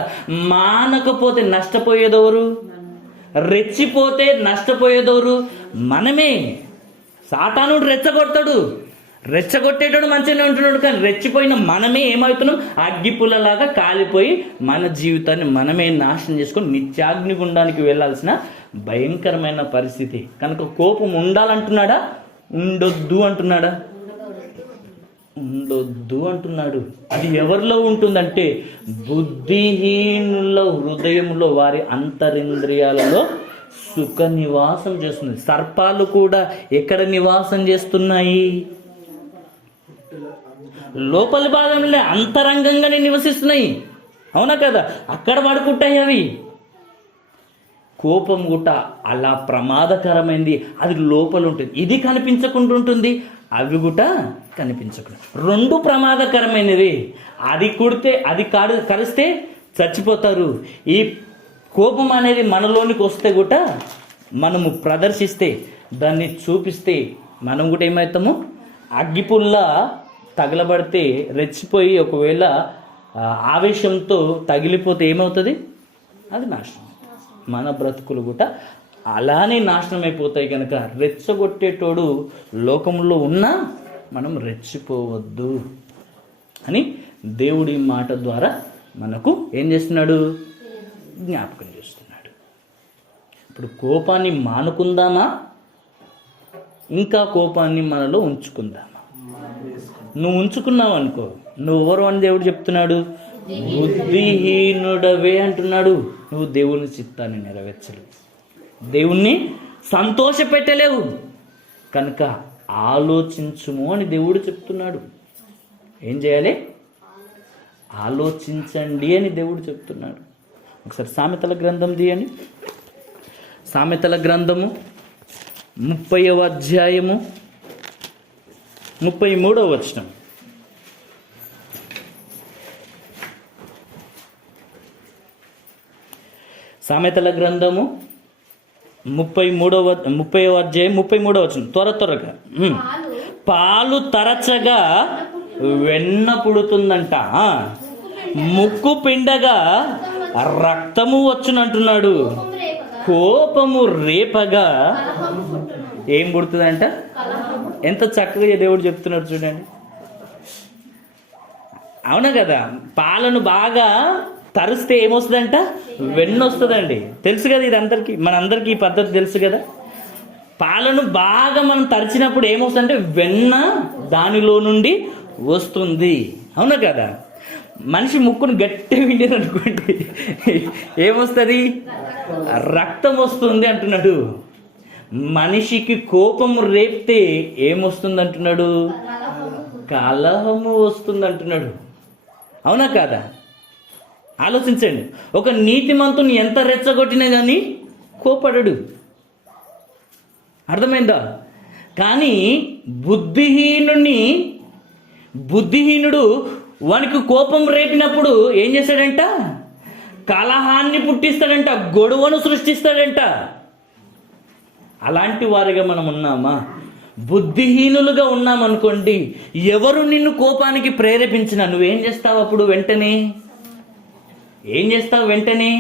మానకపోతే నష్టపోయేదెవరు? రెచ్చిపోతే నష్టపోయేదెవరు? మనమే. సాతానుడు రెచ్చగొడతాడు, రెచ్చగొట్టేటోడు మంచిగానే ఉంటున్నాడు. కానీ రెచ్చిపోయిన మనమే ఏమవుతున్నాం? అగ్గిపుల్లలాగా కాలిపోయి మన జీవితాన్ని మనమే నాశనం చేసుకొని నిత్యాగ్నిగుండానికి వెళ్ళాల్సిన భయంకరమైన పరిస్థితి. కనుక కోపం ఉండాలంటున్నాడా, ఉండొద్దు అంటున్నాడా? ఉండొద్దు అంటున్నాడు. అది ఎవరిలో ఉంటుందంటే బుద్ధిహీనుల హృదయంలో, వారి అంతరింద్రియాలలో సుఖ నివాసం చేస్తుంది. సర్పాలు కూడా ఎక్కడ నివాసం చేస్తున్నాయి? లోపలి భాగంలో అంతరంగంగానే నివసిస్తున్నాయి. అవునా కదా. అక్కడ పడుకుంటాయి అవి. కోపం కూడా అలా ప్రమాదకరమైంది. అది లోపల ఉంటుంది, ఇది కనిపించకుండా ఉంటుంది, అవి కూడా కనిపించకుండా. రెండు ప్రమాదకరమైనవి. అది కుడితే, అది కరిస్తే చచ్చిపోతారు. ఈ కోపం అనేది మనలోనికి వస్తే కూడా, మనము ప్రదర్శిస్తే, దాన్ని చూపిస్తే మనం కూడా ఏమవుతాము? అగ్గిపుల్ల తగలబడితే రెచ్చిపోయి ఒకవేళ ఆవేశంతో తగిలిపోతే ఏమవుతుంది? అది నాశనం. మన బ్రతుకులు కూడా అలానే నాశనం అయిపోతాయి. కనుక రెచ్చగొట్టేటోడు లోకంలో ఉన్నా మనం రెచ్చిపోవద్దు అని దేవుడి మాట ద్వారా మనకు ఏం చేస్తున్నాడు? జ్ఞాపకం చేస్తున్నాడు. ఇప్పుడు కోపాన్ని మానుకుందామా, ఇంకా కోపాన్ని మనలో ఉంచుకుందామా? నువ్వు ఉంచుకున్నావు అనుకో, నువ్వెవరు అని దేవుడు చెప్తున్నాడు? బుద్ధిహీనుడవే అంటున్నాడు. నువ్వు దేవుని చిత్తాన్ని నెరవేర్చలేవు, దేవుణ్ణి సంతోషపెట్టలేవు. కనుక ఆలోచించుము అని దేవుడు చెప్తున్నాడు. ఏం చేయాలి? ఆలోచించండి అని దేవుడు చెప్తున్నాడు. ఒకసారి సామెతల గ్రంథం తీయండి. సామెతల గ్రంథము 30వ అధ్యాయము 33వ వచనం. సామెతల గ్రంథము 30వ అధ్యాయం 33వ వచనం. త్వరగా. పాలు తరచగా వెన్న పుడుతుందంట, ముక్కు పిండగా రక్తము వచ్చునంటున్నాడు. కోపము రేపగా ఏం పుడుతుందంట? ఎంత చక్కగా దేవుడు చెప్తున్నాడు చూడండి. అవునా కదా. పాలను బాగా తరిస్తే ఏమొస్తుందంట? వెన్న వస్తుందండి. తెలుసు కదా, ఇది అందరికీ, మనందరికీ ఈ పద్ధతి తెలుసు కదా. పాలను బాగా మనం తరిచినప్పుడు ఏమొస్తుందంటే వెన్న దానిలో నుండి వస్తుంది. అవునా కదా. మనిషి ముక్కును గట్టిగా వింటారు అనుకోండి, ఏమొస్తుంది? రక్తం వస్తుంది అంటున్నాడు. మనిషికి కోపము రేపితే ఏమొస్తుంది అంటున్నాడు? కలహము వస్తుంది అంటున్నాడు. అవునా కాదా? ఆలోచించండి. ఒక నీతిమంతుని ఎంత రెచ్చగొట్టినా కానీ కోపడడు. అర్థమైందా? కానీ బుద్ధిహీనుడు వానికి కోపం రేపినప్పుడు ఏం చేస్తాడంట? కలహాన్ని పుట్టిస్తాడంట, గొడవను సృష్టిస్తాడంట. అలాంటి వారిగా మనం ఉన్నామా? బుద్ధిహీనులుగా ఉన్నామనుకోండి, ఎవరు నిన్ను కోపానికి ప్రేరేపించినా నువ్వేం చేస్తావు? అప్పుడు ఏం చేస్తావు? వెంటనే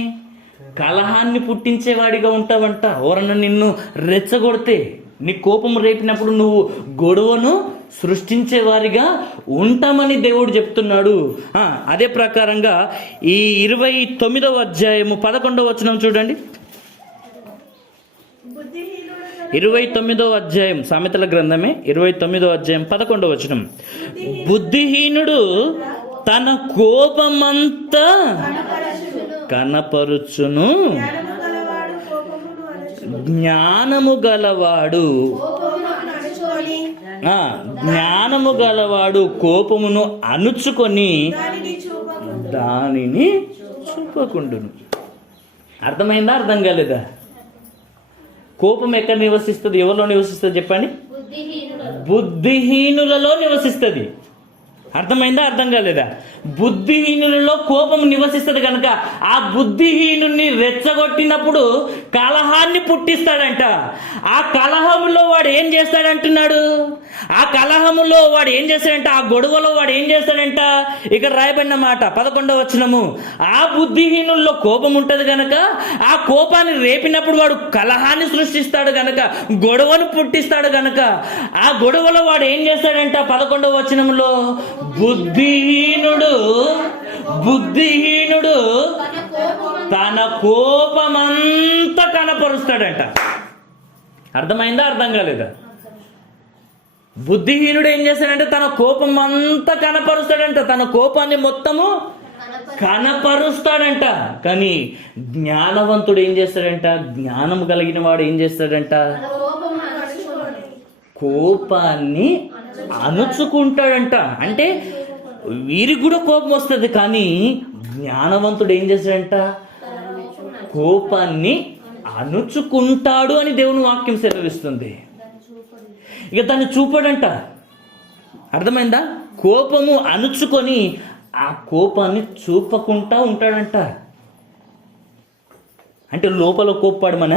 కలహాన్ని పుట్టించేవాడిగా ఉంటావంట. ఎవరన్నా నిన్ను రెచ్చగొడితే, నీ కోపం రేపినప్పుడు నువ్వు గొడవను సృష్టించేవారిగా ఉంటామని దేవుడు చెప్తున్నాడు. అదే ప్రకారంగా ఈ 29వ అధ్యాయము 11వ వచనం చూడండి. 29వ అధ్యాయం సామెతల గ్రంథమే 29వ అధ్యాయం 11వ వచనం. బుద్ధిహీనుడు తన కోపమంతా కనపరుచును, జ్ఞానము గలవాడు కోపమును అణుచుకొని దానిని చూపకుండును. అర్థమైందా? అర్థం కాలేదా? కోపం ఎక్కడ నివసిస్తుంది? ఎవరిలో నివసిస్తుంది చెప్పండి? బుద్ధిహీనులలో నివసిస్తుంది. అర్థమైందా? అర్థం కాలేదా? బుద్ధిహీనులలో కోపం నివసిస్తుంది కనుక ఆ బుద్ధిహీనుని రెచ్చగొట్టినప్పుడు కలహాన్ని పుట్టిస్తాడంట. ఆ కలహములో వాడు ఏం చేస్తాడంటున్నాడు? ఆ గొడవలో వాడు ఏం చేస్తాడంట? ఇక్కడ రాయబడిన మాట 11వ వచనము. ఆ బుద్ధిహీనుల్లో కోపం ఉంటుంది కనుక ఆ కోపాన్ని రేపినప్పుడు వాడు కలహాన్ని సృష్టిస్తాడు గనక, గొడవను పుట్టిస్తాడు గనక, ఆ గొడవలో వాడు ఏం చేస్తాడంట? 11వ వచనంలో బుద్ధిహీనుడు తన కోపమంతా కనపరుస్తాడంట. అర్థమైందా? అర్థం కాలేదా? బుద్ధిహీనుడు ఏం చేస్తాడంటే తన కోపం అంతా కనపరుస్తాడంట, తన కోపాన్ని మొత్తము కనపరుస్తాడంట. కానీ జ్ఞానవంతుడు ఏం చేస్తాడంట? జ్ఞానం కలిగిన వాడు ఏం చేస్తాడంట? కోపాన్ని అణుచుకుంటాడంట. అంటే వీరికి కూడా కోపం వస్తుంది, కానీ జ్ఞానవంతుడు ఏం చేస్తాడంట? కోపాన్ని అణుచుకుంటాడు అని దేవుని వాక్యం సెలవిస్తుంది. ఇక దాన్ని చూపడంట. అర్థమైందా? కోపము అణుచుకొని ఆ కోపాన్ని చూపకుండా ఉంటాడంట. అంటే లోపల కోప్పాడు మన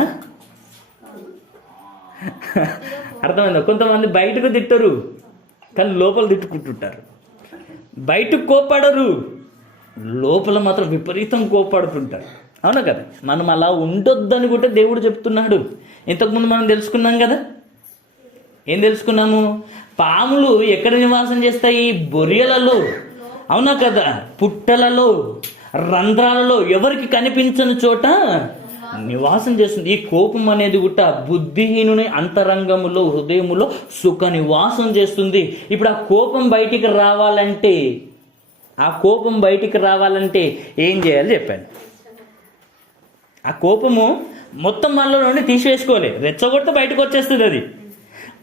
అర్థమైందా? కొంతమంది బయటకు తిట్టరు కానీ లోపల తిట్టుకుంటుంటారు. బయటకు కోప్పడరు, లోపల మాత్రం విపరీతం కోప్పడుతుంటారు. అవునా కదా? మనం అలా ఉండొద్దని కూడా దేవుడు చెప్తున్నాడు. ఇంతకుముందు మనం తెలుసుకున్నాం కదా. ఏం తెలుసుకున్నాము? పాములు ఎక్కడ నివాసం చేస్తాయి? బొరియలలో. అవునా కదా? పుట్టలలో, రంధ్రాలలో, ఎవరికి కనిపించని చోట నివాసం చేస్తుంది. ఈ కోపం అనేది కూడా బుద్ధిహీనుని అంతరంగములో, హృదయములో సుఖ నివాసం చేస్తుంది. ఇప్పుడు ఆ కోపం బయటికి రావాలంటే ఏం చేయాలి చెప్పాను. ఆ కోపము మొత్తం మనలో నుండి తీసివేసుకోవాలి. రెచ్చగొడితే బయటకు వచ్చేస్తుంది అది.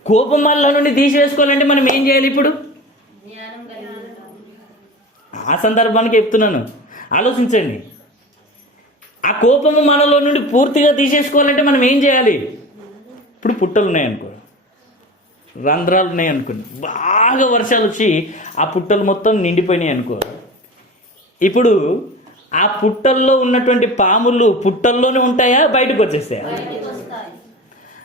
కోపం మనలో నుండి తీసివేసుకోవాలంటే మనం ఏం చేయాలి? ఇప్పుడు ఆ సందర్భానికి చెప్తున్నాను, ఆలోచించండి. ఆ కోపము మనలో నుండి పూర్తిగా తీసేసుకోవాలంటే మనం ఏం చేయాలి? ఇప్పుడు పుట్టలు ఉన్నాయనుకో, రంధ్రాలు ఉన్నాయనుకోండి, బాగా వర్షాలు వచ్చి ఆ పుట్టలు మొత్తం నిండిపోయినాయి అనుకో. ఇప్పుడు ఆ పుట్టల్లో ఉన్నటువంటి పాములు పుట్టల్లోనే ఉంటాయా, బయటకు వచ్చేస్తాయా?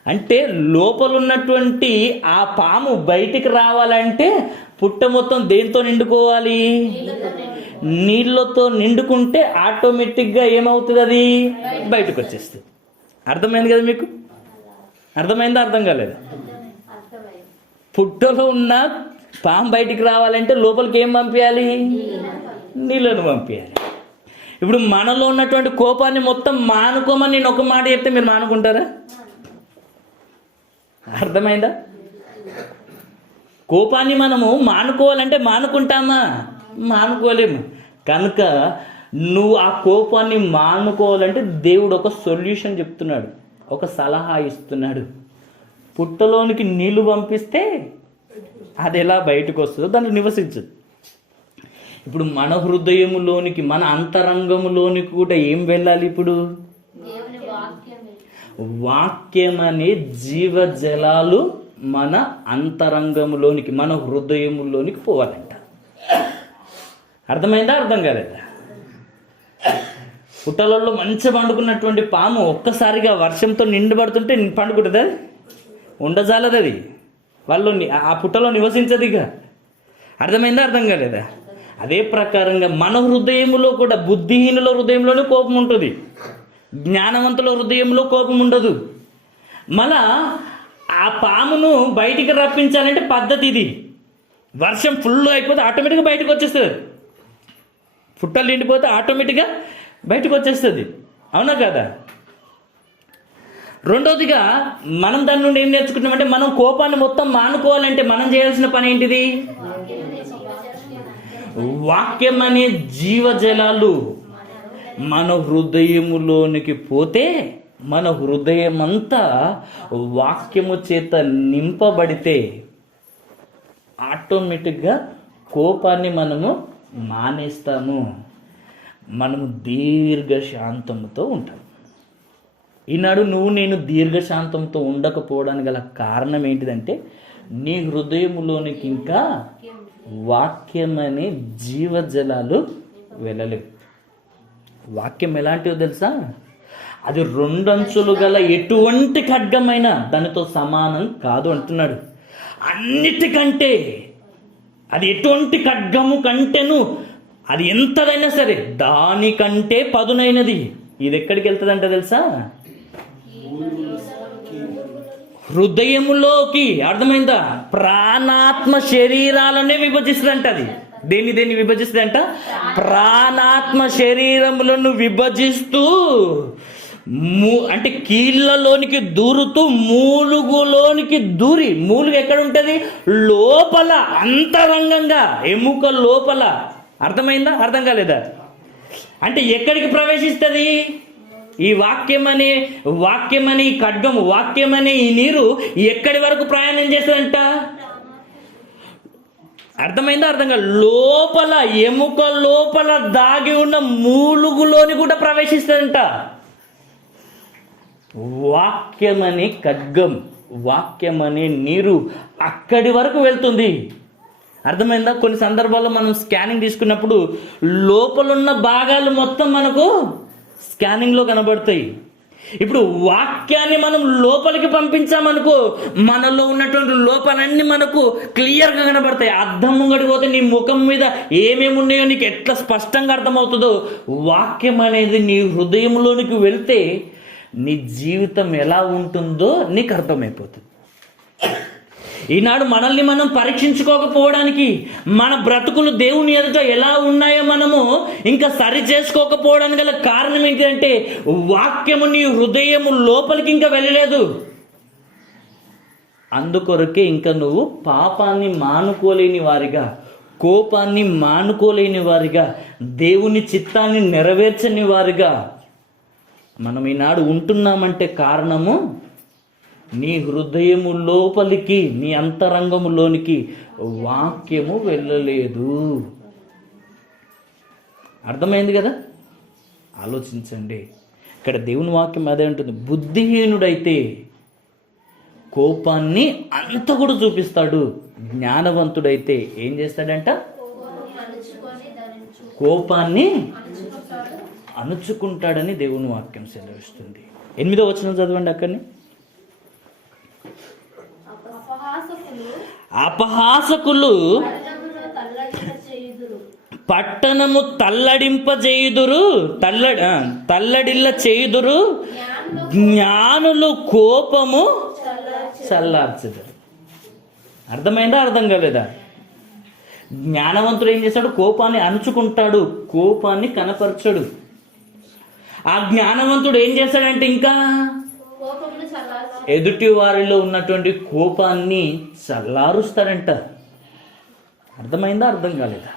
అంటే లోపల ఉన్నటువంటి ఆ పాము బయటికి రావాలంటే పుట్ట మొత్తం దేంతో నిండుకోవాలి? నీళ్ళతో నిండుకుంటే ఆటోమేటిక్గా ఏమవుతుంది? అది బయటకు వచ్చేస్తుంది. అర్థమైంది కదా మీకు? అర్థమైందా? అర్థం కాలేదు? పుట్టలో ఉన్న పాము బయటికి రావాలంటే లోపలికి ఏం పంపించాలి? నీళ్ళను పంపించాలి. ఇప్పుడు మనలో ఉన్నటువంటి కోపాన్ని మొత్తం మానుకోమని నేను ఒక మాట చెప్తే మీరు మానుకుంటారా? అర్థమైందా? కోపాన్ని మనము మానుకోవాలంటే మానుకుంటామా? మానుకోలేము. కనుక నువ్వు ఆ కోపాన్ని మానుకోవాలంటే దేవుడు ఒక సొల్యూషన్ చెప్తున్నాడు, ఒక సలహా ఇస్తున్నాడు. పుట్టలోనికి నీళ్లు పంపిస్తే అది ఎలా బయటకు వస్తుందో దాంట్లో నివసించదు. ఇప్పుడు మన హృదయములోనికి, మన అంతరంగములోనికి కూడా ఏం వెళ్ళాలి? ఇప్పుడు వాక్యం అనే జీవజలాలు మన అంతరంగములోనికి, మన హృదయములోనికి పోవాలంట. అర్థమైందా? అర్థం కాలేదా? పుట్టలలో మంచి పండుకున్నటువంటి పాము ఒక్కసారిగా వర్షంతో నిండబడుతుంటే పండుకుంటుంది, అది ఉండజాలదు, అది వాళ్ళు ఆ పుట్టలో నివసించదు ఇక. అర్థమైందా? అర్థం కాలేదా? అదే ప్రకారంగా మన హృదయములో కూడా, బుద్ధిహీనుల హృదయంలోనే కోపం ఉంటుంది, జ్ఞానవంతుల హృదయంలో కోపం ఉండదు. మళ్ళా ఆ పామును బయటికి రప్పించాలంటే పద్ధతి ఇది. వర్షం ఫుల్ అయిపోతే ఆటోమేటిక్గా బయటకు వచ్చేస్తుంది, పుట్టలు నిండిపోతే ఆటోమేటిక్గా బయటకు వచ్చేస్తుంది. అవునా కదా? రెండోదిగా మనం దాని నుండి ఏం నేర్చుకుంటామంటే, మనం కోపాన్ని మొత్తం మానుకోవాలంటే మనం చేయాల్సిన పని ఏంటిది? వాక్యం అనే జీవజలాలు మన హృదయములోనికి పోతే, మన హృదయం అంతా వాక్యము చేత నింపబడితే ఆటోమేటిక్గా కోపాన్ని మనము మానేస్తాము, మనము దీర్ఘశాంతంతో ఉంటాం. ఈనాడు నువ్వు నేను దీర్ఘశాంతంతో ఉండకపోవడానికి గల కారణం ఏంటిదంటే, నీ హృదయములోనికి ఇంకా వాక్యం అనే జీవజలాలు వెళ్ళలేవు. వాక్యం ఎలాంటివో తెలుసా? అది రెండంచులు గల ఎటువంటి ఖడ్గమైనా దానితో సమానం కాదు అంటున్నాడు. అన్నిటికంటే అది ఎటువంటి ఖడ్గము కంటేను అది ఎంతదైనా సరే దానికంటే పదునైనది. ఇది ఎక్కడికి వెళ్తుందంట తెలుసా? హృదయములోకి. అర్థమైందా? ప్రాణాత్మ శరీరాలనే విభజిస్తుందంట. అది దేన్ని విభజిస్తుందంట? ప్రాణాత్మ శరీరములను విభజిస్తూ అంటే కీళ్ళలోనికి దూరుతూ మూలుగులోనికి దూరి, మూలుగు ఎక్కడ ఉంటుంది? లోపల, అంతరంగంగా, ఎముక లోపల. అర్థమైందా? అర్థం కాలేదా? అంటే ఎక్కడికి ప్రవేశిస్తుంది? ఈ వాక్యం అనే ఈ ఖడ్గము, వాక్యం అనే ఈ నీరు ఎక్కడి వరకు ప్రయాణం చేస్తుందంట? అర్థమైందా? అర్థం కాదు. లోపల, ఎముక లోపల దాగి ఉన్న మూలుగులోని కూడా ప్రవేశిస్తుందంట. వాక్యం అనే ఖడ్గం, వాక్యం అనే నీరు అక్కడి వరకు వెళ్తుంది. అర్థమైందా? కొన్ని సందర్భాల్లో మనం స్కానింగ్ తీసుకున్నప్పుడు లోపలున్న భాగాలు మొత్తం మనకు స్కానింగ్లో కనబడతాయి. ఇప్పుడు వాక్యాన్ని మనం లోపలికి పంపించామనుకో, మనలో ఉన్నటువంటి లోపాలన్నీ మనకు క్లియర్గా కనబడతాయి. అద్దం ముంగడికి పోతే నీ ముఖం మీద ఏమేమి ఉన్నాయో నీకు ఎట్లా స్పష్టంగా అర్థమవుతుందో, వాక్యం అనేది నీ హృదయంలోనికి వెళ్తే నీ జీవితం ఎలా ఉంటుందో నీకు అర్థమైపోతుంది. ఈనాడు మనల్ని మనం పరీక్షించుకోకపోవడానికి, మన బ్రతుకులు దేవుని ఎదుట ఎలా ఉన్నాయో మనము ఇంకా సరి చేసుకోకపోవడానికి గల కారణం ఏంటంటే, వాక్యము నీ హృదయము లోపలికి ఇంకా వెళ్ళలేదు. అందుకొరకే ఇంకా నువ్వు పాపాన్ని మానుకోలేని వారిగా, కోపాన్ని మానుకోలేని వారిగా, దేవుని చిత్తాన్ని నెరవేర్చని వారిగా మనం ఈనాడు ఉంటున్నామంటే కారణము నీ హృదయము లోపలికి, నీ అంతరంగములోనికి వాక్యము వెళ్ళలేదు. అర్థమైంది కదా? ఆలోచించండి. ఇక్కడ దేవుని వాక్యం అదే ఉంటుంది. బుద్ధిహీనుడైతే కోపాన్ని అంత కూడా చూపిస్తాడు, జ్ఞానవంతుడైతే ఏం చేస్తాడంట? కోపాన్ని అణుచుకుంటాడని దేవుని వాక్యం సెలవిస్తుంది. 8వ వచనం చదవండి. అక్కడిని, అపహాసకులు పట్టణము తల్లడింపజేయుదురు, తల్లడిల్ల చేయుదురు, జ్ఞానులు కోపము చల్లార్చుదురు. అర్థమైందా? అర్థం కాలేదా? జ్ఞానవంతుడు ఏం చేస్తాడు? కోపాన్ని అణుచుకుంటాడు, కోపాన్ని కనపరచడు. ఆ జ్ఞానవంతుడు ఏం చేస్తాడంటే ఇంకా ఎదుటి వారిలో ఉన్నటువంటి కోపాన్ని చల్లారుస్తాడంట. అర్థమైందా? అర్థం కాలేదా?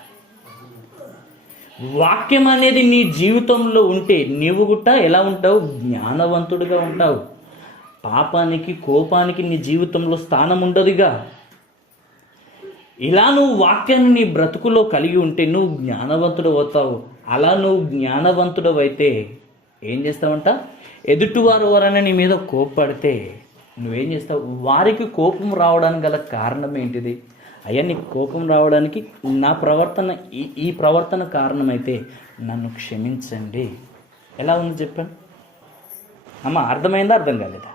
వాక్యం అనేది నీ జీవితంలో ఉంటే నీవు కూడా ఎలా ఉంటావు? జ్ఞానవంతుడిగా ఉంటావు. పాపానికి, కోపానికి నీ జీవితంలో స్థానం ఉండదుగా. ఇలా నువ్వు వాక్యాన్ని నీ బ్రతుకులో కలిగి ఉంటే నువ్వు జ్ఞానవంతుడు అవుతావు. అలా నువ్వు జ్ఞానవంతుడు అయితే ఏం చేస్తావంట? ఎదుటివారు ఎవరైనా నీ మీద కోప్పడితే నువ్వేం చేస్తావు? వారికి కోపం రావడానికి గల కారణం ఏంటిది? అయ్యా, నీకు కోపం రావడానికి నా ప్రవర్తన ఈ ప్రవర్తన కారణమైతే నన్ను క్షమించండి. ఎలా ఉంది చెప్పండి అమ్మ? అర్థమైందా? అర్థం కాలేదా?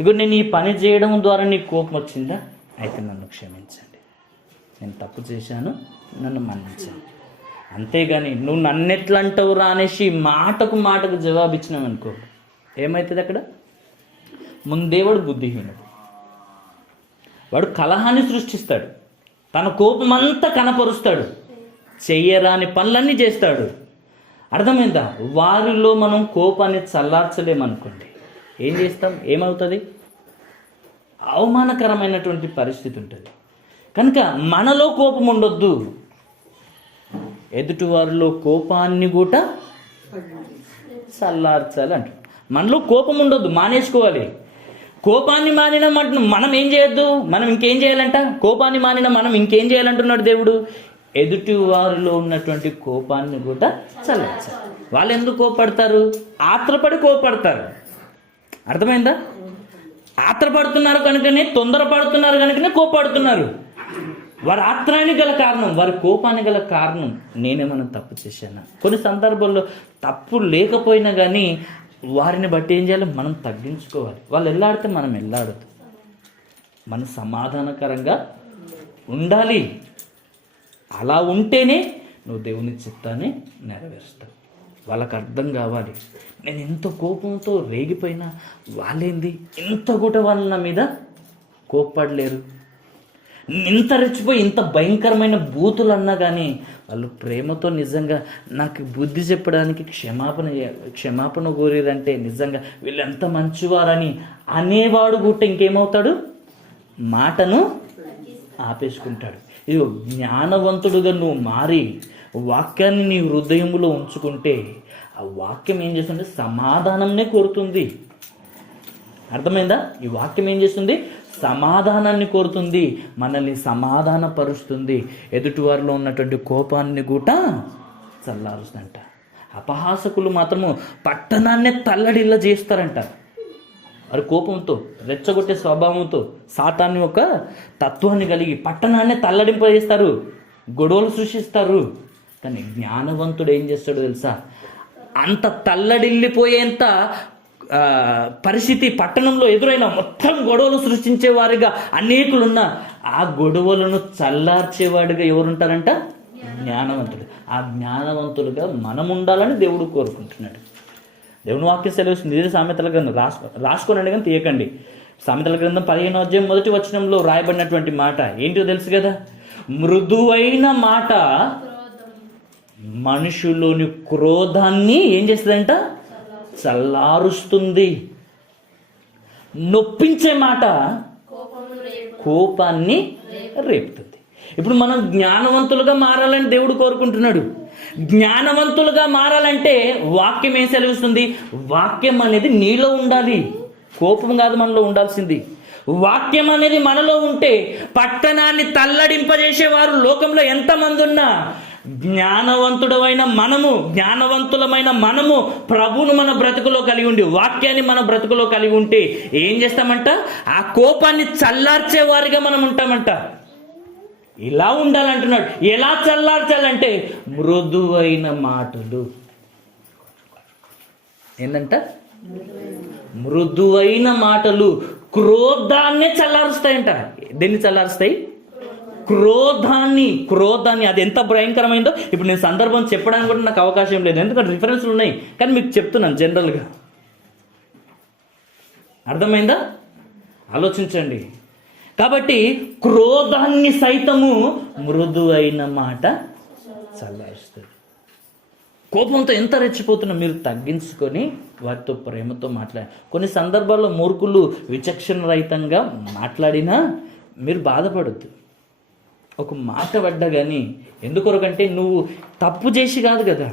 ఇగో నేను ఈ పని చేయడం ద్వారా నీకు కోపం వచ్చిందా? అయితే నన్ను క్షమించండి, నేను తప్పు చేశాను, నన్ను మన్నించండి. అంతేగాని నువ్వు నన్నెట్లా అంటావురా అనేసి మాటకు జవాబు ఇచ్చినావు అనుకో, ఏమవుతుంది అక్కడ? ముందేవాడు బుద్ధిహీనుడు. వాడు కలహాన్ని సృష్టిస్తాడు, తన కోపమంతా కనపరుస్తాడు, చెయ్యరాని పనులన్నీ చేస్తాడు. అర్థమైందా? వారిలో మనం కోపాన్ని చల్లార్చలేమనుకోండి, ఏం చేస్తాం? ఏమవుతుంది? అవమానకరమైనటువంటి పరిస్థితి ఉంటుంది. కనుక మనలో కోపం ఉండొద్దు, ఎదుటివారిలో కోపాన్ని కూడా చల్లార్చాలి అంట. మనలో కోపం ఉండొద్దు, మానేసుకోవాలి. కోపాన్ని మానిన మనం ఏం చేయొద్దు, మనం ఇంకేం చేయాలంట? కోపాన్ని మానిన మనం ఇంకేం చేయాలంటున్నాడు దేవుడు? ఎదుటి వారిలో ఉన్నటువంటి కోపాన్ని కూడా చల్లార్చాలి. వాళ్ళు ఎందుకు కోపడతారు? ఆత్రపడి కోపడతారు. అర్థమైందా? ఆత్రపడుతున్నారు కనుకనే, తొందరపడుతున్నారు కనుకనే కోపడుతున్నారు. వారి ఆత్రానికి గల కారణం, వారి కోపానికి గల కారణం నేనేమన్నా తప్పు చేశానా? కొన్ని సందర్భాల్లో తప్పు లేకపోయినా కానీ వారిని బట్టి ఏం చేయాలి? మనం తగ్గించుకోవాలి. వాళ్ళు ఎల్లాడితే మనం ఎల్లాడదు. మనం సమాధానకరంగా ఉండాలి. అలా ఉంటేనే నువ్వు దేవుని చిత్తాన్ని నెరవేరుస్తావు. వాళ్ళకి అర్థం కావాలి, నేను ఎంత కోపంతో రేగిపోయినా వాళ్ళేంది ఇంత కూడా వాళ్ళ నా మీద కోప్పడలేరు, ఇంత రెచ్చిపోయి ఇంత భయంకరమైన బూతులు అన్నా కానీ వాళ్ళు ప్రేమతో నిజంగా నాకు బుద్ధి చెప్పడానికి క్షమాపణ కోరిరంటే నిజంగా వీళ్ళు ఎంత మంచివారని అనేవాడు కూడా ఇంకేమవుతాడు? మాటను ఆపేసుకుంటాడు. ఇది జ్ఞానవంతుడుగా నువ్వు మారి వాక్యాన్ని నీ హృదయంలో ఉంచుకుంటే ఆ వాక్యం ఏం చేస్తుంది? సమాధానంనే కోరుతుంది. అర్థమైందా? ఈ వాక్యం ఏం చేస్తుంది? సమాధానాన్ని కోరుతుంది, మనల్ని సమాధానపరుస్తుంది, ఎదుటివారిలో ఉన్నటువంటి కోపాన్ని కూడా చల్లారుస్తుందంట. అపహాసకులు మాత్రము పట్టణాన్నే తల్లడిల్లా చేస్తారంట. వారి కోపంతో, రెచ్చగొట్టే స్వభావంతో, సాతాన్ని ఒక తత్వాన్ని కలిగి పట్టణాన్నే తల్లడింపజేస్తారు, గొడవలు సృష్టిస్తారు. కానీ జ్ఞానవంతుడు ఏం చేస్తాడో తెలుసా? అంత తల్లడిల్లిపోయేంత పరిస్థితి పట్టణంలో ఎదురైన మొత్తం గొడవలు సృష్టించే వారిగా అనేకులున్న ఆ గొడవలను చల్లార్చేవాడిగా ఎవరుంటారంట? జ్ఞానవంతుడు. ఆ జ్ఞానవంతులుగా మనం ఉండాలని దేవుడు కోరుకుంటున్నాడు. దేవుని వాక్యం సెలవుస్తుంది. ఇదే సామెతల గ్రంథం, రాసుకోనండి కానీ తీయకండి. సామెతల గ్రంథం 15వ అధ్యాయం 1వ వచనంలో రాయబడినటువంటి మాట ఏంటో తెలుసు కదా? మృదువైన మాట మనుషులోని క్రోధాన్ని ఏం చేస్తుందంట? చల్లారుస్తుంది. నొప్పించే మాట కోపాన్ని రేపుతుంది. ఇప్పుడు మనం జ్ఞానవంతులుగా మారాలని దేవుడు కోరుకుంటున్నాడు. జ్ఞానవంతులుగా మారాలంటే వాక్యం ఏం సెలవిస్తుంది? వాక్యం అనేది నీలో ఉండాలి, కోపం కాదు మనలో ఉండాల్సింది. వాక్యం అనేది మనలో ఉంటే పట్టణాన్ని తల్లడింపజేసేవారు లోకంలో ఎంతమంది ఉన్నా జ్ఞానవంతులమైన మనము ప్రభువును మన బ్రతుకులో కలిగి ఉండి వాక్యాన్ని మన బ్రతుకులో కలిగి ఉంటే ఏం చేస్తామంట? ఆ కోపాన్ని చల్లార్చే వారిగా మనం ఉంటామంట. ఇలా ఉండాలంటున్నాడు. ఎలా చల్లార్చాలంటే మృదువైన మాటలు. ఏంటంట? మృదువైన మాటలు క్రోధాన్నే చల్లారుస్తాయంట. దేన్ని చల్లారుస్తాయి? క్రోధాన్ని. అది ఎంత భయంకరమైందో ఇప్పుడు నేను సందర్భం చెప్పడానికి కూడా నాకు అవకాశం లేదు, ఎందుకంటే రిఫరెన్స్లు ఉన్నాయి, కానీ మీకు చెప్తున్నాను జనరల్గా. అర్థమైందా? ఆలోచించండి. కాబట్టి క్రోధాన్ని సైతము మృదువైన మాట చల్లారుస్తుంది. కోపంతో ఎంత రెచ్చిపోతున్నా మీరు తగ్గించుకొని వారితో ప్రేమతో మాట్లాడాలి. కొన్ని సందర్భాల్లో మూర్ఖులు విచక్షణ రహితంగా మాట్లాడినా మీరు బాధపడద్దు. ఒక మాట పడ్డా కానీ ఎందుకొరకంటే నువ్వు తప్పు చేసి కాదు కదా,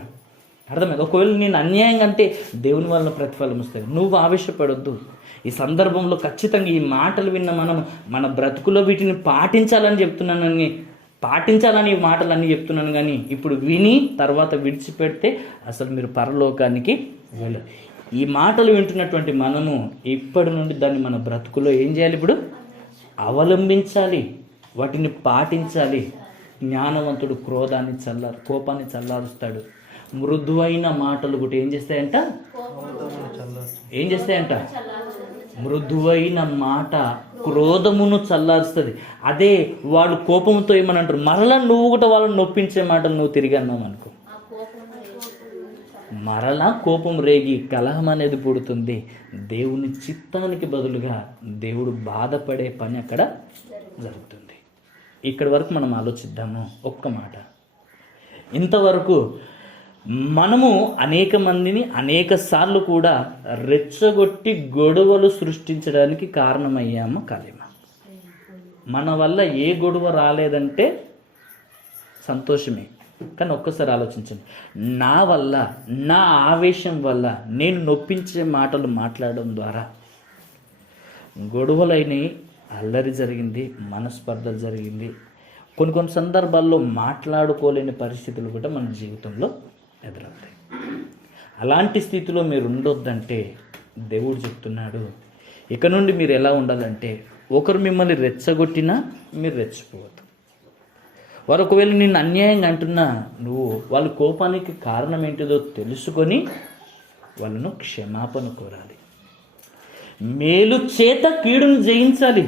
అర్థమైంది. ఒకవేళ నేను అన్యాయంగా అంటే దేవుని వల్ల ప్రతిఫలం వస్తుంది. నువ్వు ఆవేశపడొద్దు. ఈ సందర్భంలో ఖచ్చితంగా ఈ మాటలు విన్న మనం మన బ్రతుకులో వీటిని పాటించాలని ఈ మాటలన్నీ చెప్తున్నాను. కానీ ఇప్పుడు విని తర్వాత విడిచిపెడితే అసలు మీరు పరలోకానికి వెళ్ళరు. ఈ మాటలు వింటున్నటువంటి మనము ఇప్పటి నుండి దాన్ని మన బ్రతుకులో ఏం చేయాలి? ఇప్పుడు అవలంబించాలి, వాటిని పాటించాలి. జ్ఞానవంతుడు కోపాన్ని చల్లారుస్తాడు. మృదువైన మాటలు కూడా ఏం చేస్తాయంట? మృదువైన మాట క్రోధమును చల్లారుస్తుంది. అదే వాళ్ళు కోపంతో ఏమని అంటారు, మరలా నువ్వు కూడా వాళ్ళని నొప్పించే మాటలు నువ్వు తిరిగి అన్నావు అనుకో, మరలా కోపం రేగి కలహం అనేది పుడుతుంది. దేవుని చిత్తానికి బదులుగా దేవుడు బాధపడే పని అక్కడ జరుగుతుంది. ఇక్కడి వరకు మనం ఆలోచిద్దాము. ఒక్క మాట, ఇంతవరకు మనము అనేక మందిని అనేక సార్లు కూడా రెచ్చగొట్టి గొడవలు సృష్టించడానికి కారణమయ్యామా కాలేమా? మన వల్ల ఏ గొడవ రాలేదంటే సంతోషమే. కానీ ఒక్కసారి ఆలోచించండి, నా వల్ల, నా ఆవేశం వల్ల నేను నొప్పించే మాటలు మాట్లాడడం ద్వారా గొడవలైనవి, అల్లరి జరిగింది, మనస్పర్ధలు జరిగింది. కొన్ని సందర్భాల్లో మాట్లాడుకోలేని పరిస్థితులు కూడా మన జీవితంలో ఎదురవుతాయి. అలాంటి స్థితిలో మీరు ఉండొద్దంటే దేవుడు చెప్తున్నాడు, ఇక నుండి మీరు ఎలా ఉండాలంటే ఒకరు మిమ్మల్ని రెచ్చగొట్టినా మీరు రెచ్చిపోవద్దు. వారు ఒకవేళ నిన్ను అన్యాయంగా అంటున్నా నువ్వు వాళ్ళ కోపానికి కారణం ఏంటిదో తెలుసుకొని వాళ్ళను క్షమాపణ కోరాలి. మేలు చేత కీడును జయించాలి.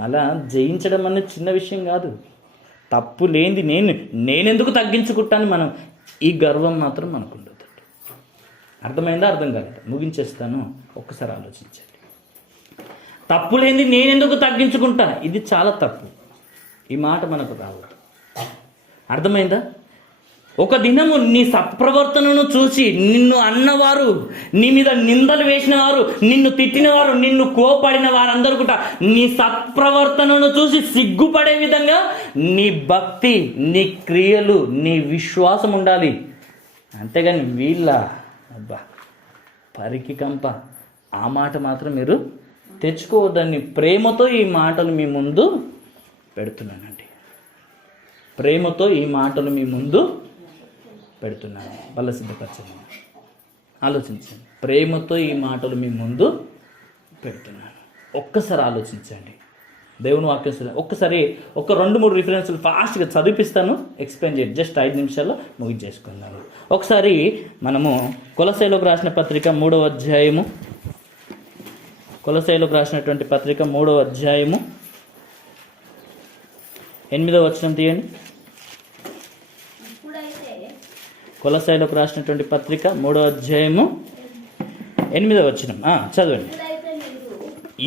మళ్ళా జయించడం అనేది చిన్న విషయం కాదు. తప్పు లేనిది నేనెందుకు తగ్గించుకుంటాను మనం, ఈ గర్వం మాత్రం మనకు ఉండదు. అర్థమైందా? అర్థం కాలేదు, ముగించేస్తాను. ఒక్కసారి ఆలోచించండి. తప్పు లేనిది నేనెందుకు తగ్గించుకుంటా, ఇది చాలా తప్పు. ఈ మాట మనకు రావద్దు. అర్థమైందా? ఒక దినము నీ సత్ప్రవర్తనను చూసి నిన్ను అన్నవారు, నీ మీద నిందలు వేసిన వారు, నిన్ను తిట్టిన వారు, నిన్ను కోపడిన వారందరూ కూడా నీ సత్ప్రవర్తనను చూసి సిగ్గుపడే విధంగా నీ భక్తి, నీ క్రియలు, నీ విశ్వాసం ఉండాలి. అంతేగాని అబ్బా పరికి కంప, ఆ మాట మాత్రం మీరు తెచ్చుకోవద్దని ప్రేమతో ఈ మాటలు మీ ముందు పెడుతున్నానండి. ప్రేమతో ఈ మాటలు మీ ముందు పెడుతున్నాను. వల్ల సిద్ధపరచండి. ఆలోచించండి. ప్రేమతో ఈ మాటలు మీ ముందు పెడుతున్నాను. ఒక్కసారి ఆలోచించండి. దేవుని వాక్యం ఒక్కసారి ఒక 2-3 రిఫరెన్స్లు ఫాస్ట్గా చదివిపిస్తాను, ఎక్స్ప్లెయిన్ చేయండి. జస్ట్ 5 నిమిషాల్లో ముగించేసుకున్నాను. ఒకసారి మనము కొలస్సీలకు రాసిన పత్రిక 3వ అధ్యాయము, కొలస్సీలకు రాసినటువంటి పత్రిక 3వ అధ్యాయము 8వ వచనం తీయండి. కొలస్సీలకు రాసినటువంటి పత్రిక 3వ అధ్యాయము 8వ వచనం చదవండి.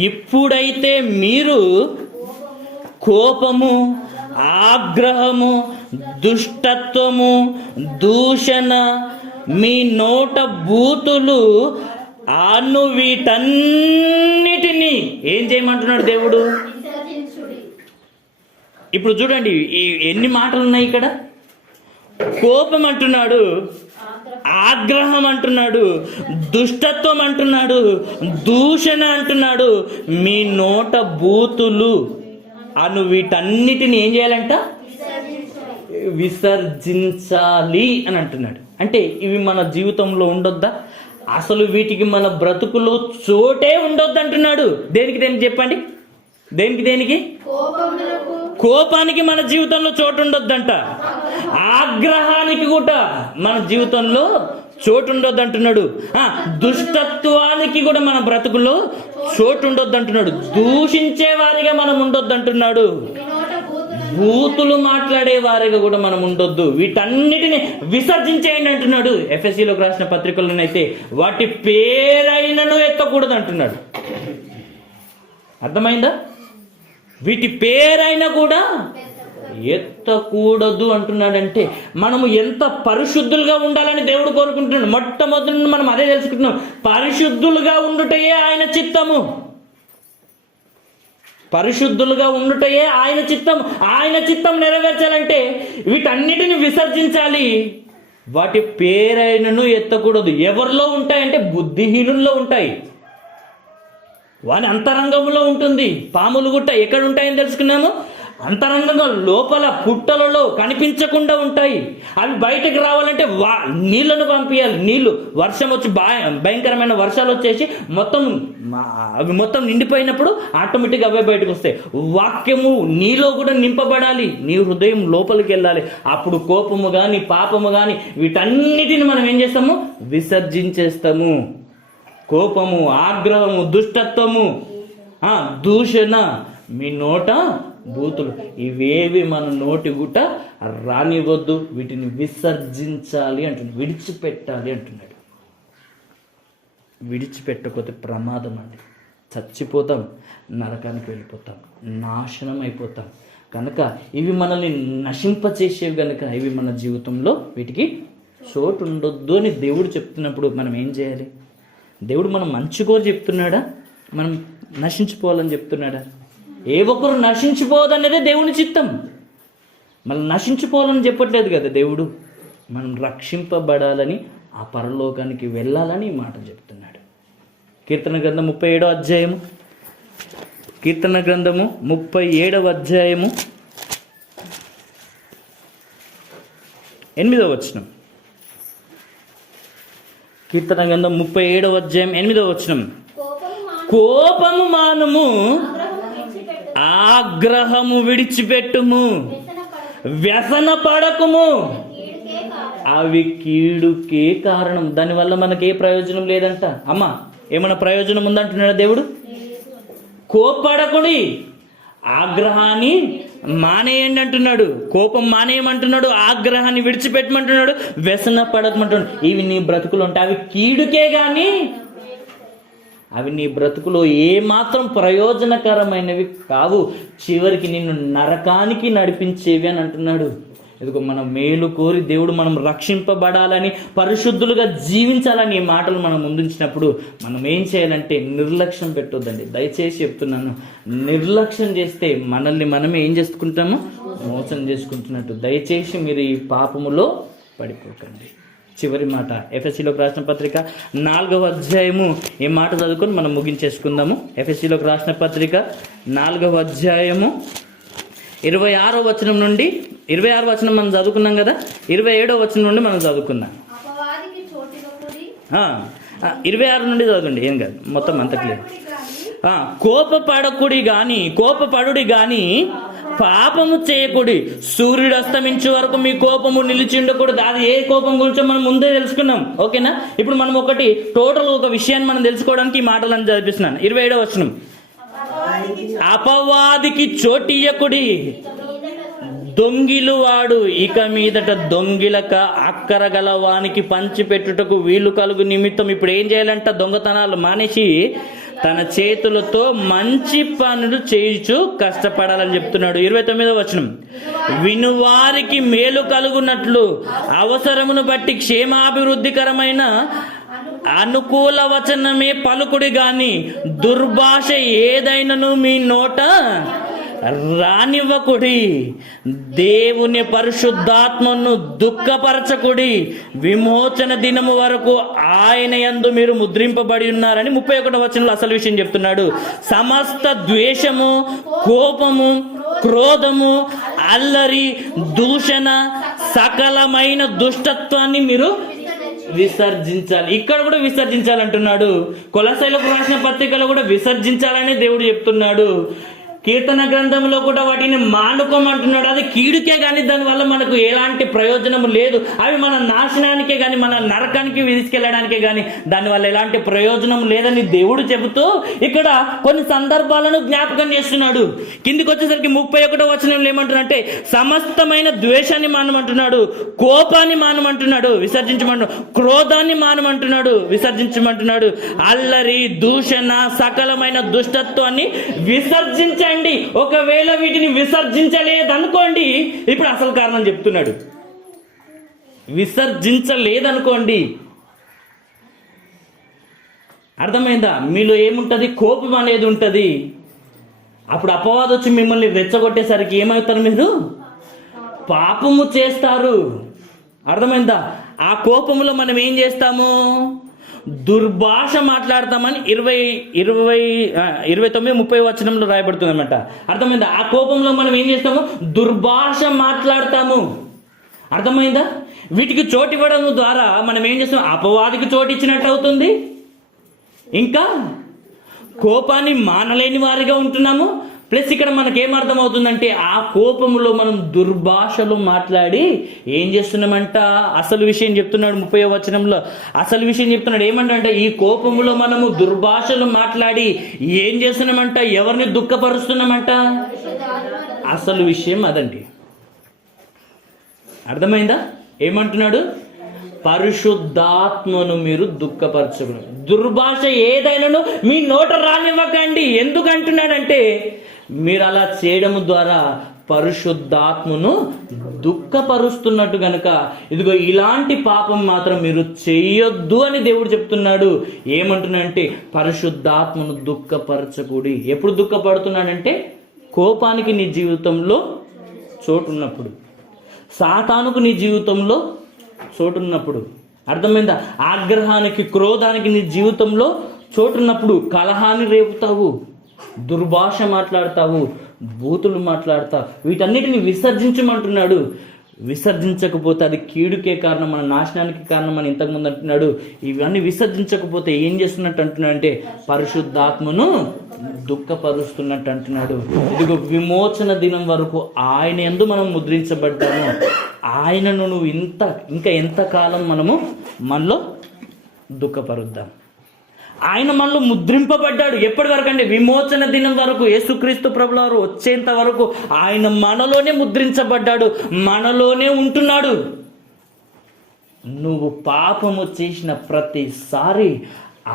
ఇప్పుడైతే మీరు కోపము, ఆగ్రహము, దుష్టత్వము, దూషణ, మీ నోట బూతులు అను వీటన్నిటినీ ఏం చేయమంటున్నాడు దేవుడు? ఇప్పుడు చూడండి, ఎన్ని మాటలు ఉన్నాయి ఇక్కడ. కోపం అంటున్నాడు, ఆగ్రహం అంటున్నాడు, దుష్టత్వం అంటున్నాడు, దూషణ అంటున్నాడు, మీ నోట బూతులు అను వీటన్నిటిని ఏం చేయాలంట? విసర్జించాలి అని అంటున్నాడు. అంటే ఇవి మన జీవితంలో ఉండొద్దా? అసలు వీటికి మన బ్రతుకులో చోటే ఉండొద్దు అంటున్నాడు. దేనికి చెప్పండి? దేనికి? కోపానికి మన జీవితంలో చోటు ఉండొద్దంట. ఆగ్రహానికి కూడా మన జీవితంలో చోటు ఉండొద్దు అంటున్నాడు. దుష్టత్వానికి కూడా మన బ్రతుకులో చోటు ఉండొద్దు అంటున్నాడు. దూషించే వారిగా మనం ఉండొద్దు అంటున్నాడు. బూతులు మాట్లాడే వారిగా కూడా మనం ఉండొద్దు. వీటన్నిటిని విసర్జించేయండి అంటున్నాడు. ఎఫెసీలోకి రాసిన పత్రికల్లోనైతే వాటి పేరైనను ఎత్తకూడదు అంటున్నాడు. అర్థమైందా? వీటి పేరైనా కూడా ఎత్తకూడదు అంటున్నాడంటే మనము ఎంత పరిశుద్ధులుగా ఉండాలని దేవుడు కోరుకుంటున్నాడు. మొట్టమొదటి మనం అదే తెలుసుకుంటున్నాం. పరిశుద్ధులుగా ఉండుటయే ఆయన చిత్తము. పరిశుద్ధులుగా ఉండుటయే ఆయన చిత్తం. ఆయన చిత్తం నెరవేర్చాలంటే వీటన్నిటిని విసర్జించాలి. వాటి పేరైనను ఎత్తకూడదు. ఎవరిలో ఉంటాయంటే బుద్ధిహీనుల్లో ఉంటాయి. వాని అంతరంగంలో ఉంటుంది. పాములు గుట్ట ఎక్కడ ఉంటాయని తెలుసుకున్నాము. అంతరంగంగా లోపల పుట్టలలో కనిపించకుండా ఉంటాయి. అవి బయటకు రావాలంటే నీళ్లను పంపించాలి. నీళ్లు వర్షం వచ్చి భయంకరమైన వర్షాలు వచ్చేసి అవి మొత్తం నిండిపోయినప్పుడు ఆటోమేటిక్గా అవే బయటకు వస్తాయి. వాక్యము నీలో కూడా నింపబడాలి. నీ హృదయం లోపలికి వెళ్ళాలి. అప్పుడు కోపము కానీ పాపము కానీ వీటన్నిటిని మనం ఏం చేస్తాము? విసర్జించేస్తాము. కోపము, ఆగ్రహము, దుష్టత్వము, దూషణ, మీ నోట బూతులు, ఇవేవి మన నోటి గుట్ట రానివద్దు. వీటిని విసర్జించాలి అంటున్నాడు. విడిచిపెట్టాలి అంటున్నాడు. విడిచిపెట్టకపోతే ప్రమాదం అండి. చచ్చిపోతాం, నరకానికి వెళ్ళిపోతాం, నాశనం అయిపోతాం. కనుక ఇవి మనల్ని నశింపచేసేవి కనుక ఇవి మన జీవితంలో వీటికి చోటు ఉండొద్దు అని దేవుడు చెప్తున్నప్పుడు మనం ఏం చేయాలి? దేవుడు మనం మంచి కోరి చెప్తున్నాడా? మనం నశించిపోవాలని చెప్తున్నాడా? ఏ ఒక్కరు నశించిపోదన్నదే దేవుని చిత్తం. మనం నశించిపోవాలని చెప్పట్లేదు కదా దేవుడు. మనం రక్షింపబడాలని, ఆ పరలోకానికి వెళ్ళాలని ఈ మాట చెప్తున్నాడు. కీర్తన గ్రంథం 37వ అధ్యాయము. కీర్తన గ్రంథము 37వ అధ్యాయము 8వ వచనం. కీర్తన గ్రంథం 37వ అధ్యాయం 8వ వచనం. కోపము మానుము, ఆగ్రహము విడిచిపెట్టుము, వ్యసన పడకుము, అవి కీడుకే కారణం. దానివల్ల మనకి ఏ ప్రయోజనం లేదంట. అమ్మా, ఏమైనా ప్రయోజనం ఉందంటున్నాడు దేవుడు? కోపడకుడి, ఆగ్రహాన్ని మానేయండి అంటున్నాడు. కోపం మానేయమంటున్నాడు, ఆగ్రహాన్ని విడిచిపెట్టమంటున్నాడు, వ్యసన పడకమంటున్నాడు. ఇవి నీ బ్రతుకులు ఉంటాయి. అవి కీడుకే కానీ అవి నీ బ్రతుకులో ఏమాత్రం ప్రయోజనకరమైనవి కావు. చివరికి నిన్ను నరకానికి నడిపించేవి అని అంటున్నాడు. ఇదిగో మన మేలు కోరి దేవుడు మనం రక్షింపబడాలని, పరిశుద్ధులుగా జీవించాలని ఈ మాటలు మనం ముందుంచినప్పుడు మనం ఏం చేయాలంటే నిర్లక్ష్యం పెట్టొద్దండి. దయచేసి చెప్తున్నాను, నిర్లక్ష్యం చేస్తే మనల్ని మనమే ఏం చేసుకుంటాము? మోసం చేసుకుంటున్నట్టు. దయచేసి మీరు ఈ పాపములో పడిపోకండి. చివరి మాట, ఎఫెసీలోకి రాసిన పత్రిక 4వ అధ్యాయము. ఈ మాట చదువుకొని మనం ముగించేసుకుందాము. ఎఫెసీలోకి రాసిన పత్రిక 4వ అధ్యాయము 26వ వచనం నుండి 26వ వచనం మనం చదువుకున్నాం కదా. 27వ వచనం నుండి మనం చదువుకుందాం. 26 నుండి చదవండి, ఏం కాదు, మొత్తం అంత క్లియర్. కోపపడుడి గాని పాపము చేయకుడి, సూర్యుడు అస్తమించే వరకు మీ కోపము నిలిచి ఉండకూడదు. అది ఏ కోపం గురించో మనం ముందే తెలుసుకున్నాం. ఓకేనా? ఇప్పుడు మనం ఒక విషయాన్ని మనం తెలుసుకోవడానికి ఈ మాటలను చదివిస్తున్నాను. 27వ వచనం. అపవాదికి చోటియ్యకుడి, దొంగిలు వాడు ఇక మీదట దొంగిలక అక్కర గల వానికి పంచిపెట్టుటకు వీలు కలుగు నిమిత్తం. ఇప్పుడు ఏం చేయాలంట? దొంగతనాలు మానేసి తన చేతులతో మంచి పనులు చేయుచు కష్టపడాలని చెప్తున్నాడు. 29వ వచనం. వినువారికి మేలు కలుగునట్లు అవసరమును బట్టి క్షేమాభివృద్ధికరమైన అనుకూల వచనమే పలుకుడి గాని దుర్భాష ఏదైనను మీ నోట రానివ్వకుడి. దేవుని పరిశుద్ధాత్మను దుఃఖపరచకుడి. విమోచన దినము వరకు ఆయన యందు మీరు ముద్రింపబడి ఉన్నారని 31వ వచనంలో అసలు విషయం చెప్తున్నాడు. సమస్త ద్వేషము, కోపము, క్రోధము, అల్లరి, దూషణ, సకలమైన దుష్టత్వాన్ని మీరు విసర్జించాలి. ఇక్కడ కూడా విసర్జించాలంటున్నాడు. కొలస్సీలకు రాసిన పత్రికలో కూడా విసర్జించాలని దేవుడు చెప్తున్నాడు. కీర్తన గ్రంథంలో కూడా వాటిని మానుకోమంటున్నాడు. అది కీడుకే కానీ దానివల్ల మనకు ఎలాంటి ప్రయోజనం లేదు. అవి మన నాశనానికే కానీ మన నరకానికి తీసుకెళ్ళడానికే కానీ దానివల్ల ఎలాంటి ప్రయోజనం లేదని దేవుడు చెబుతూ ఇక్కడ కొన్ని సందర్భాలను జ్ఞాపకం చేస్తున్నాడు. కిందికి వచ్చేసరికి 31వ వచనంలో ఏమంటున్నాడంటే సమస్తమైన ద్వేషాన్ని మానమంటున్నాడు, కోపాన్ని మానమంటున్నాడు, విసర్జించమంటున్నాడు, క్రోధాన్ని మానమంటున్నాడు, విసర్జించమంటున్నాడు, అల్లరి, దూషణ, సకలమైన దుష్టత్వాన్ని విసర్జించ. ఒకవేళ వీటిని విసర్జించలేదనుకోండి, ఇప్పుడు అసలు కారణం చెప్తున్నాడు. విసర్జించలేదనుకోండి, అర్థమైందా? మీలో ఏముంటది? కోపం అనేది ఉంటది, అప్పుడు అపవాదం వచ్చి మిమ్మల్ని రెచ్చగొట్టేసరికి ఏమవుతారు? మీరు పాపము చేస్తారు. అర్థమైందా? ఆ కోపంలో మనం ఏం చేస్తాము? దుర్భాష మాట్లాడతామని 29-30 వచనంలో రాయబడుతుంది అనమాట. అర్థమైందా? ఆ కోపంలో మనం ఏం చేస్తాము? దుర్భాష మాట్లాడతాము. అర్థమైందా? వీటికి చోటు ఇవ్వడం ద్వారా మనం ఏం చేస్తాం? అపవాదికి చోటు ఇచ్చినట్టు అవుతుంది. ఇంకా కోపాన్ని మానలేని వారిగా ఉంటున్నాము. ప్లస్ ఇక్కడ మనకేం అర్థమవుతుందంటే ఆ కోపంలో మనం దుర్భాషలు మాట్లాడి ఏం చేస్తున్నామంట? అసలు విషయం చెప్తున్నాడు 30వ వచనంలో. అసలు విషయం చెప్తున్నాడు ఏమంటే, ఈ కోపంలో మనము దుర్భాషలు మాట్లాడి ఏం చేస్తున్నామంట? ఎవరిని దుఃఖపరుస్తున్నామంట? అసలు విషయం అదండి. అర్థమైందా? ఏమంటున్నాడు? పరిశుద్ధాత్మను మీరు దుఃఖపరచకూడదు. దుర్భాష ఏదైనాను మీ నోట రానివ్వకండి. ఎందుకు అంటున్నాడంటే, మీరు అలా చేయడం ద్వారా పరిశుద్ధాత్మను దుఃఖపరుస్తున్నట్టు గనుక ఇదిగో ఇలాంటి పాపం మాత్రం మీరు చెయ్యొద్దు అని దేవుడు చెప్తున్నాడు. ఏమంటున్నాడంటే, పరిశుద్ధాత్మను దుఃఖపరచకూడి. ఎప్పుడు దుఃఖపడుతున్నాడంటే, కోపానికి నీ జీవితంలో చోటున్నప్పుడు, సాతానుకు నీ జీవితంలో చోటున్నప్పుడు. అర్థమైందా? ఆగ్రహానికి, క్రోధానికి నీ జీవితంలో చోటున్నప్పుడు కలహాన్ని రేపుతావు, దుర్భాష మాట్లాడతావు, బూతులు మాట్లాడతావు. వీటన్నిటిని విసర్జించమంటున్నాడు. విసర్జించకపోతే అది కీడుకే కారణం, మన నాశనానికి కారణం అని ఇంతకుముందు అంటున్నాడు. ఇవన్నీ విసర్జించకపోతే ఏం చేస్తున్నట్టు అంటున్నాడు అంటే, పరిశుద్ధాత్మను దుఃఖపరుస్తున్నట్టు అంటున్నాడు. ఇదిగో విమోచన దినం వరకు ఆయన యందు మనం ముద్రించబడ్డాము. ఆయనను నువ్వు ఇంకా ఎంతకాలం మనలో దుఃఖపరుద్దాం? ఆయన మనలో ముద్రింపబడ్డాడు. ఎప్పటి వరకు అంటే విమోచన దినం వరకు, యేసుక్రీస్తు ప్రభుల వారు వచ్చేంత వరకు ఆయన మనలోనే ముద్రించబడ్డాడు, మనలోనే ఉంటున్నాడు. నువ్వు పాపము చేసిన ప్రతిసారి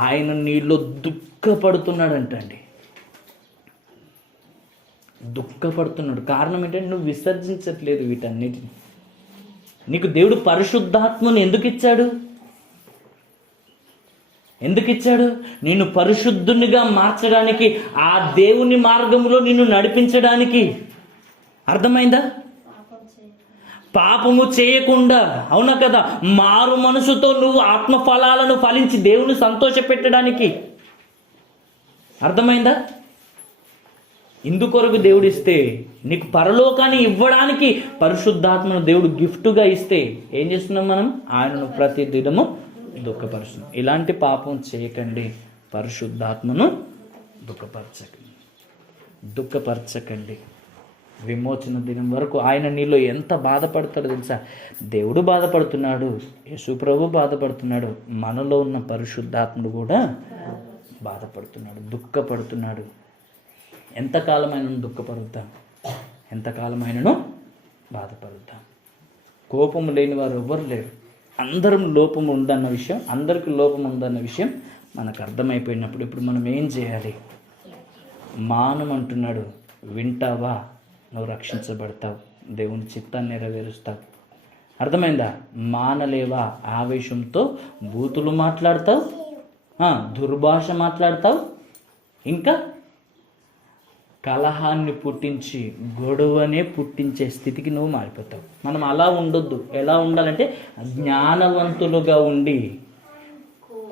ఆయన నీలో దుఃఖపడుతున్నాడంటండి. దుఃఖపడుతున్నాడు. కారణం ఏంటంటే నువ్వు విసర్జించట్లేదు వీటన్నిటిని. నీకు దేవుడు పరిశుద్ధాత్మను ఎందుకు ఇచ్చాడు? నిన్ను పరిశుద్ధునిగా మార్చడానికి, ఆ దేవుని మార్గంలో నిన్ను నడిపించడానికి. అర్థమైందా? పాపము చేయకుండా, అవునా కదా? మారు మనసుతో నువ్వు ఆత్మఫలాలను ఫలించి దేవుని సంతోషపెట్టడానికి. అర్థమైందా? ఇందుకొరకు దేవుడు ఇస్తే, నీకు పరలోకాన్ని ఇవ్వడానికి పరిశుద్ధాత్మను దేవుడు గిఫ్ట్గా ఇస్తే ఏం చేస్తున్నాం మనం? ఆయనను ప్రతి దినము దుఃఖపరుస్తున్నాం. ఇలాంటి పాపం చేయకండి. పరిశుద్ధాత్మను దుఃఖపరచకండి. విమోచన దినం వరకు ఆయన నీలో ఎంత బాధపడతాడో తెలుసా? దేవుడు బాధపడుతున్నాడు, యేసు ప్రభు బాధపడుతున్నాడు, మనలో ఉన్న పరిశుద్ధాత్ముడు కూడా బాధపడుతున్నాడు, దుఃఖపడుతున్నాడు. ఎంతకాలం ఆయనను దుఃఖపరుద్దాం? ఎంతకాలం ఆయనను బాధపరుద్దాం? కోపం లేని వారు ఎవ్వరు లేరు. అందరం లోపం ఉందన్న విషయం, అందరికీ లోపం ఉందన్న విషయం మనకు అర్థమైపోయినప్పుడు ఇప్పుడు మనం ఏం చేయాలి? మానమంటున్నాడు. వింటావా? నువ్వు రక్షించబడతావు, దేవుని చిత్తాన్ని నెరవేరుస్తావు. అర్థమైందా? మానలేవా? ఆవేశంతో బూతులు మాట్లాడతావు, దుర్భాష మాట్లాడతావు, ఇంకా కలహాన్ని పుట్టించి గొడవనే పుట్టించే స్థితికి నువ్వు మారిపోతావు. మనం అలా ఉండొద్దు. ఎలా ఉండాలంటే జ్ఞానవంతులుగా ఉండి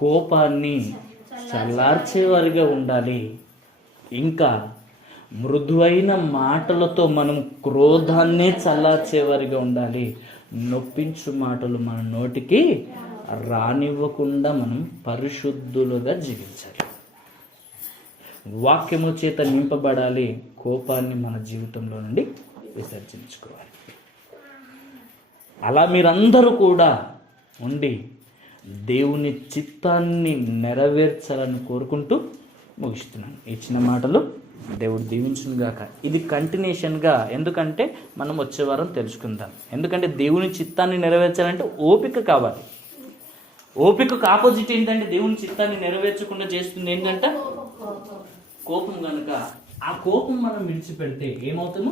కోపాన్ని చల్లార్చేవారిగా ఉండాలి. ఇంకా మృదువైన మాటలతో మనం క్రోధాన్నే చల్లార్చేవారిగా ఉండాలి. నొప్పించు మాటలు మన నోటికి రానివ్వకుండా మనం పరిశుద్ధులుగా జీవించాలి. వాక్యము చేత నింపబడాలి. కోపాన్ని మన జీవితంలో నుండి విసర్జించుకోవాలి. అలా మీరందరూ కూడా ఉండి దేవుని చిత్తాన్ని నెరవేర్చాలని కోరుకుంటూ ముగిస్తున్నాను. ఇచ్చిన మాటలు దేవుడు దీవించును గాక. ఇది కంటిన్యూషన్గా, ఎందుకంటే మనం వచ్చే వారం తెలుసుకుందాం. ఎందుకంటే దేవుని చిత్తాన్ని నెరవేర్చాలంటే ఓపిక కావాలి. ఓపికకు ఆపోజిట్ ఏంటంటే దేవుని చిత్తాన్ని నెరవేర్చకుండా చేస్తుంది ఏంటంటే కోపం. కనుక ఆ కోపం మనం విడిచిపెడితే ఏమవుతాము?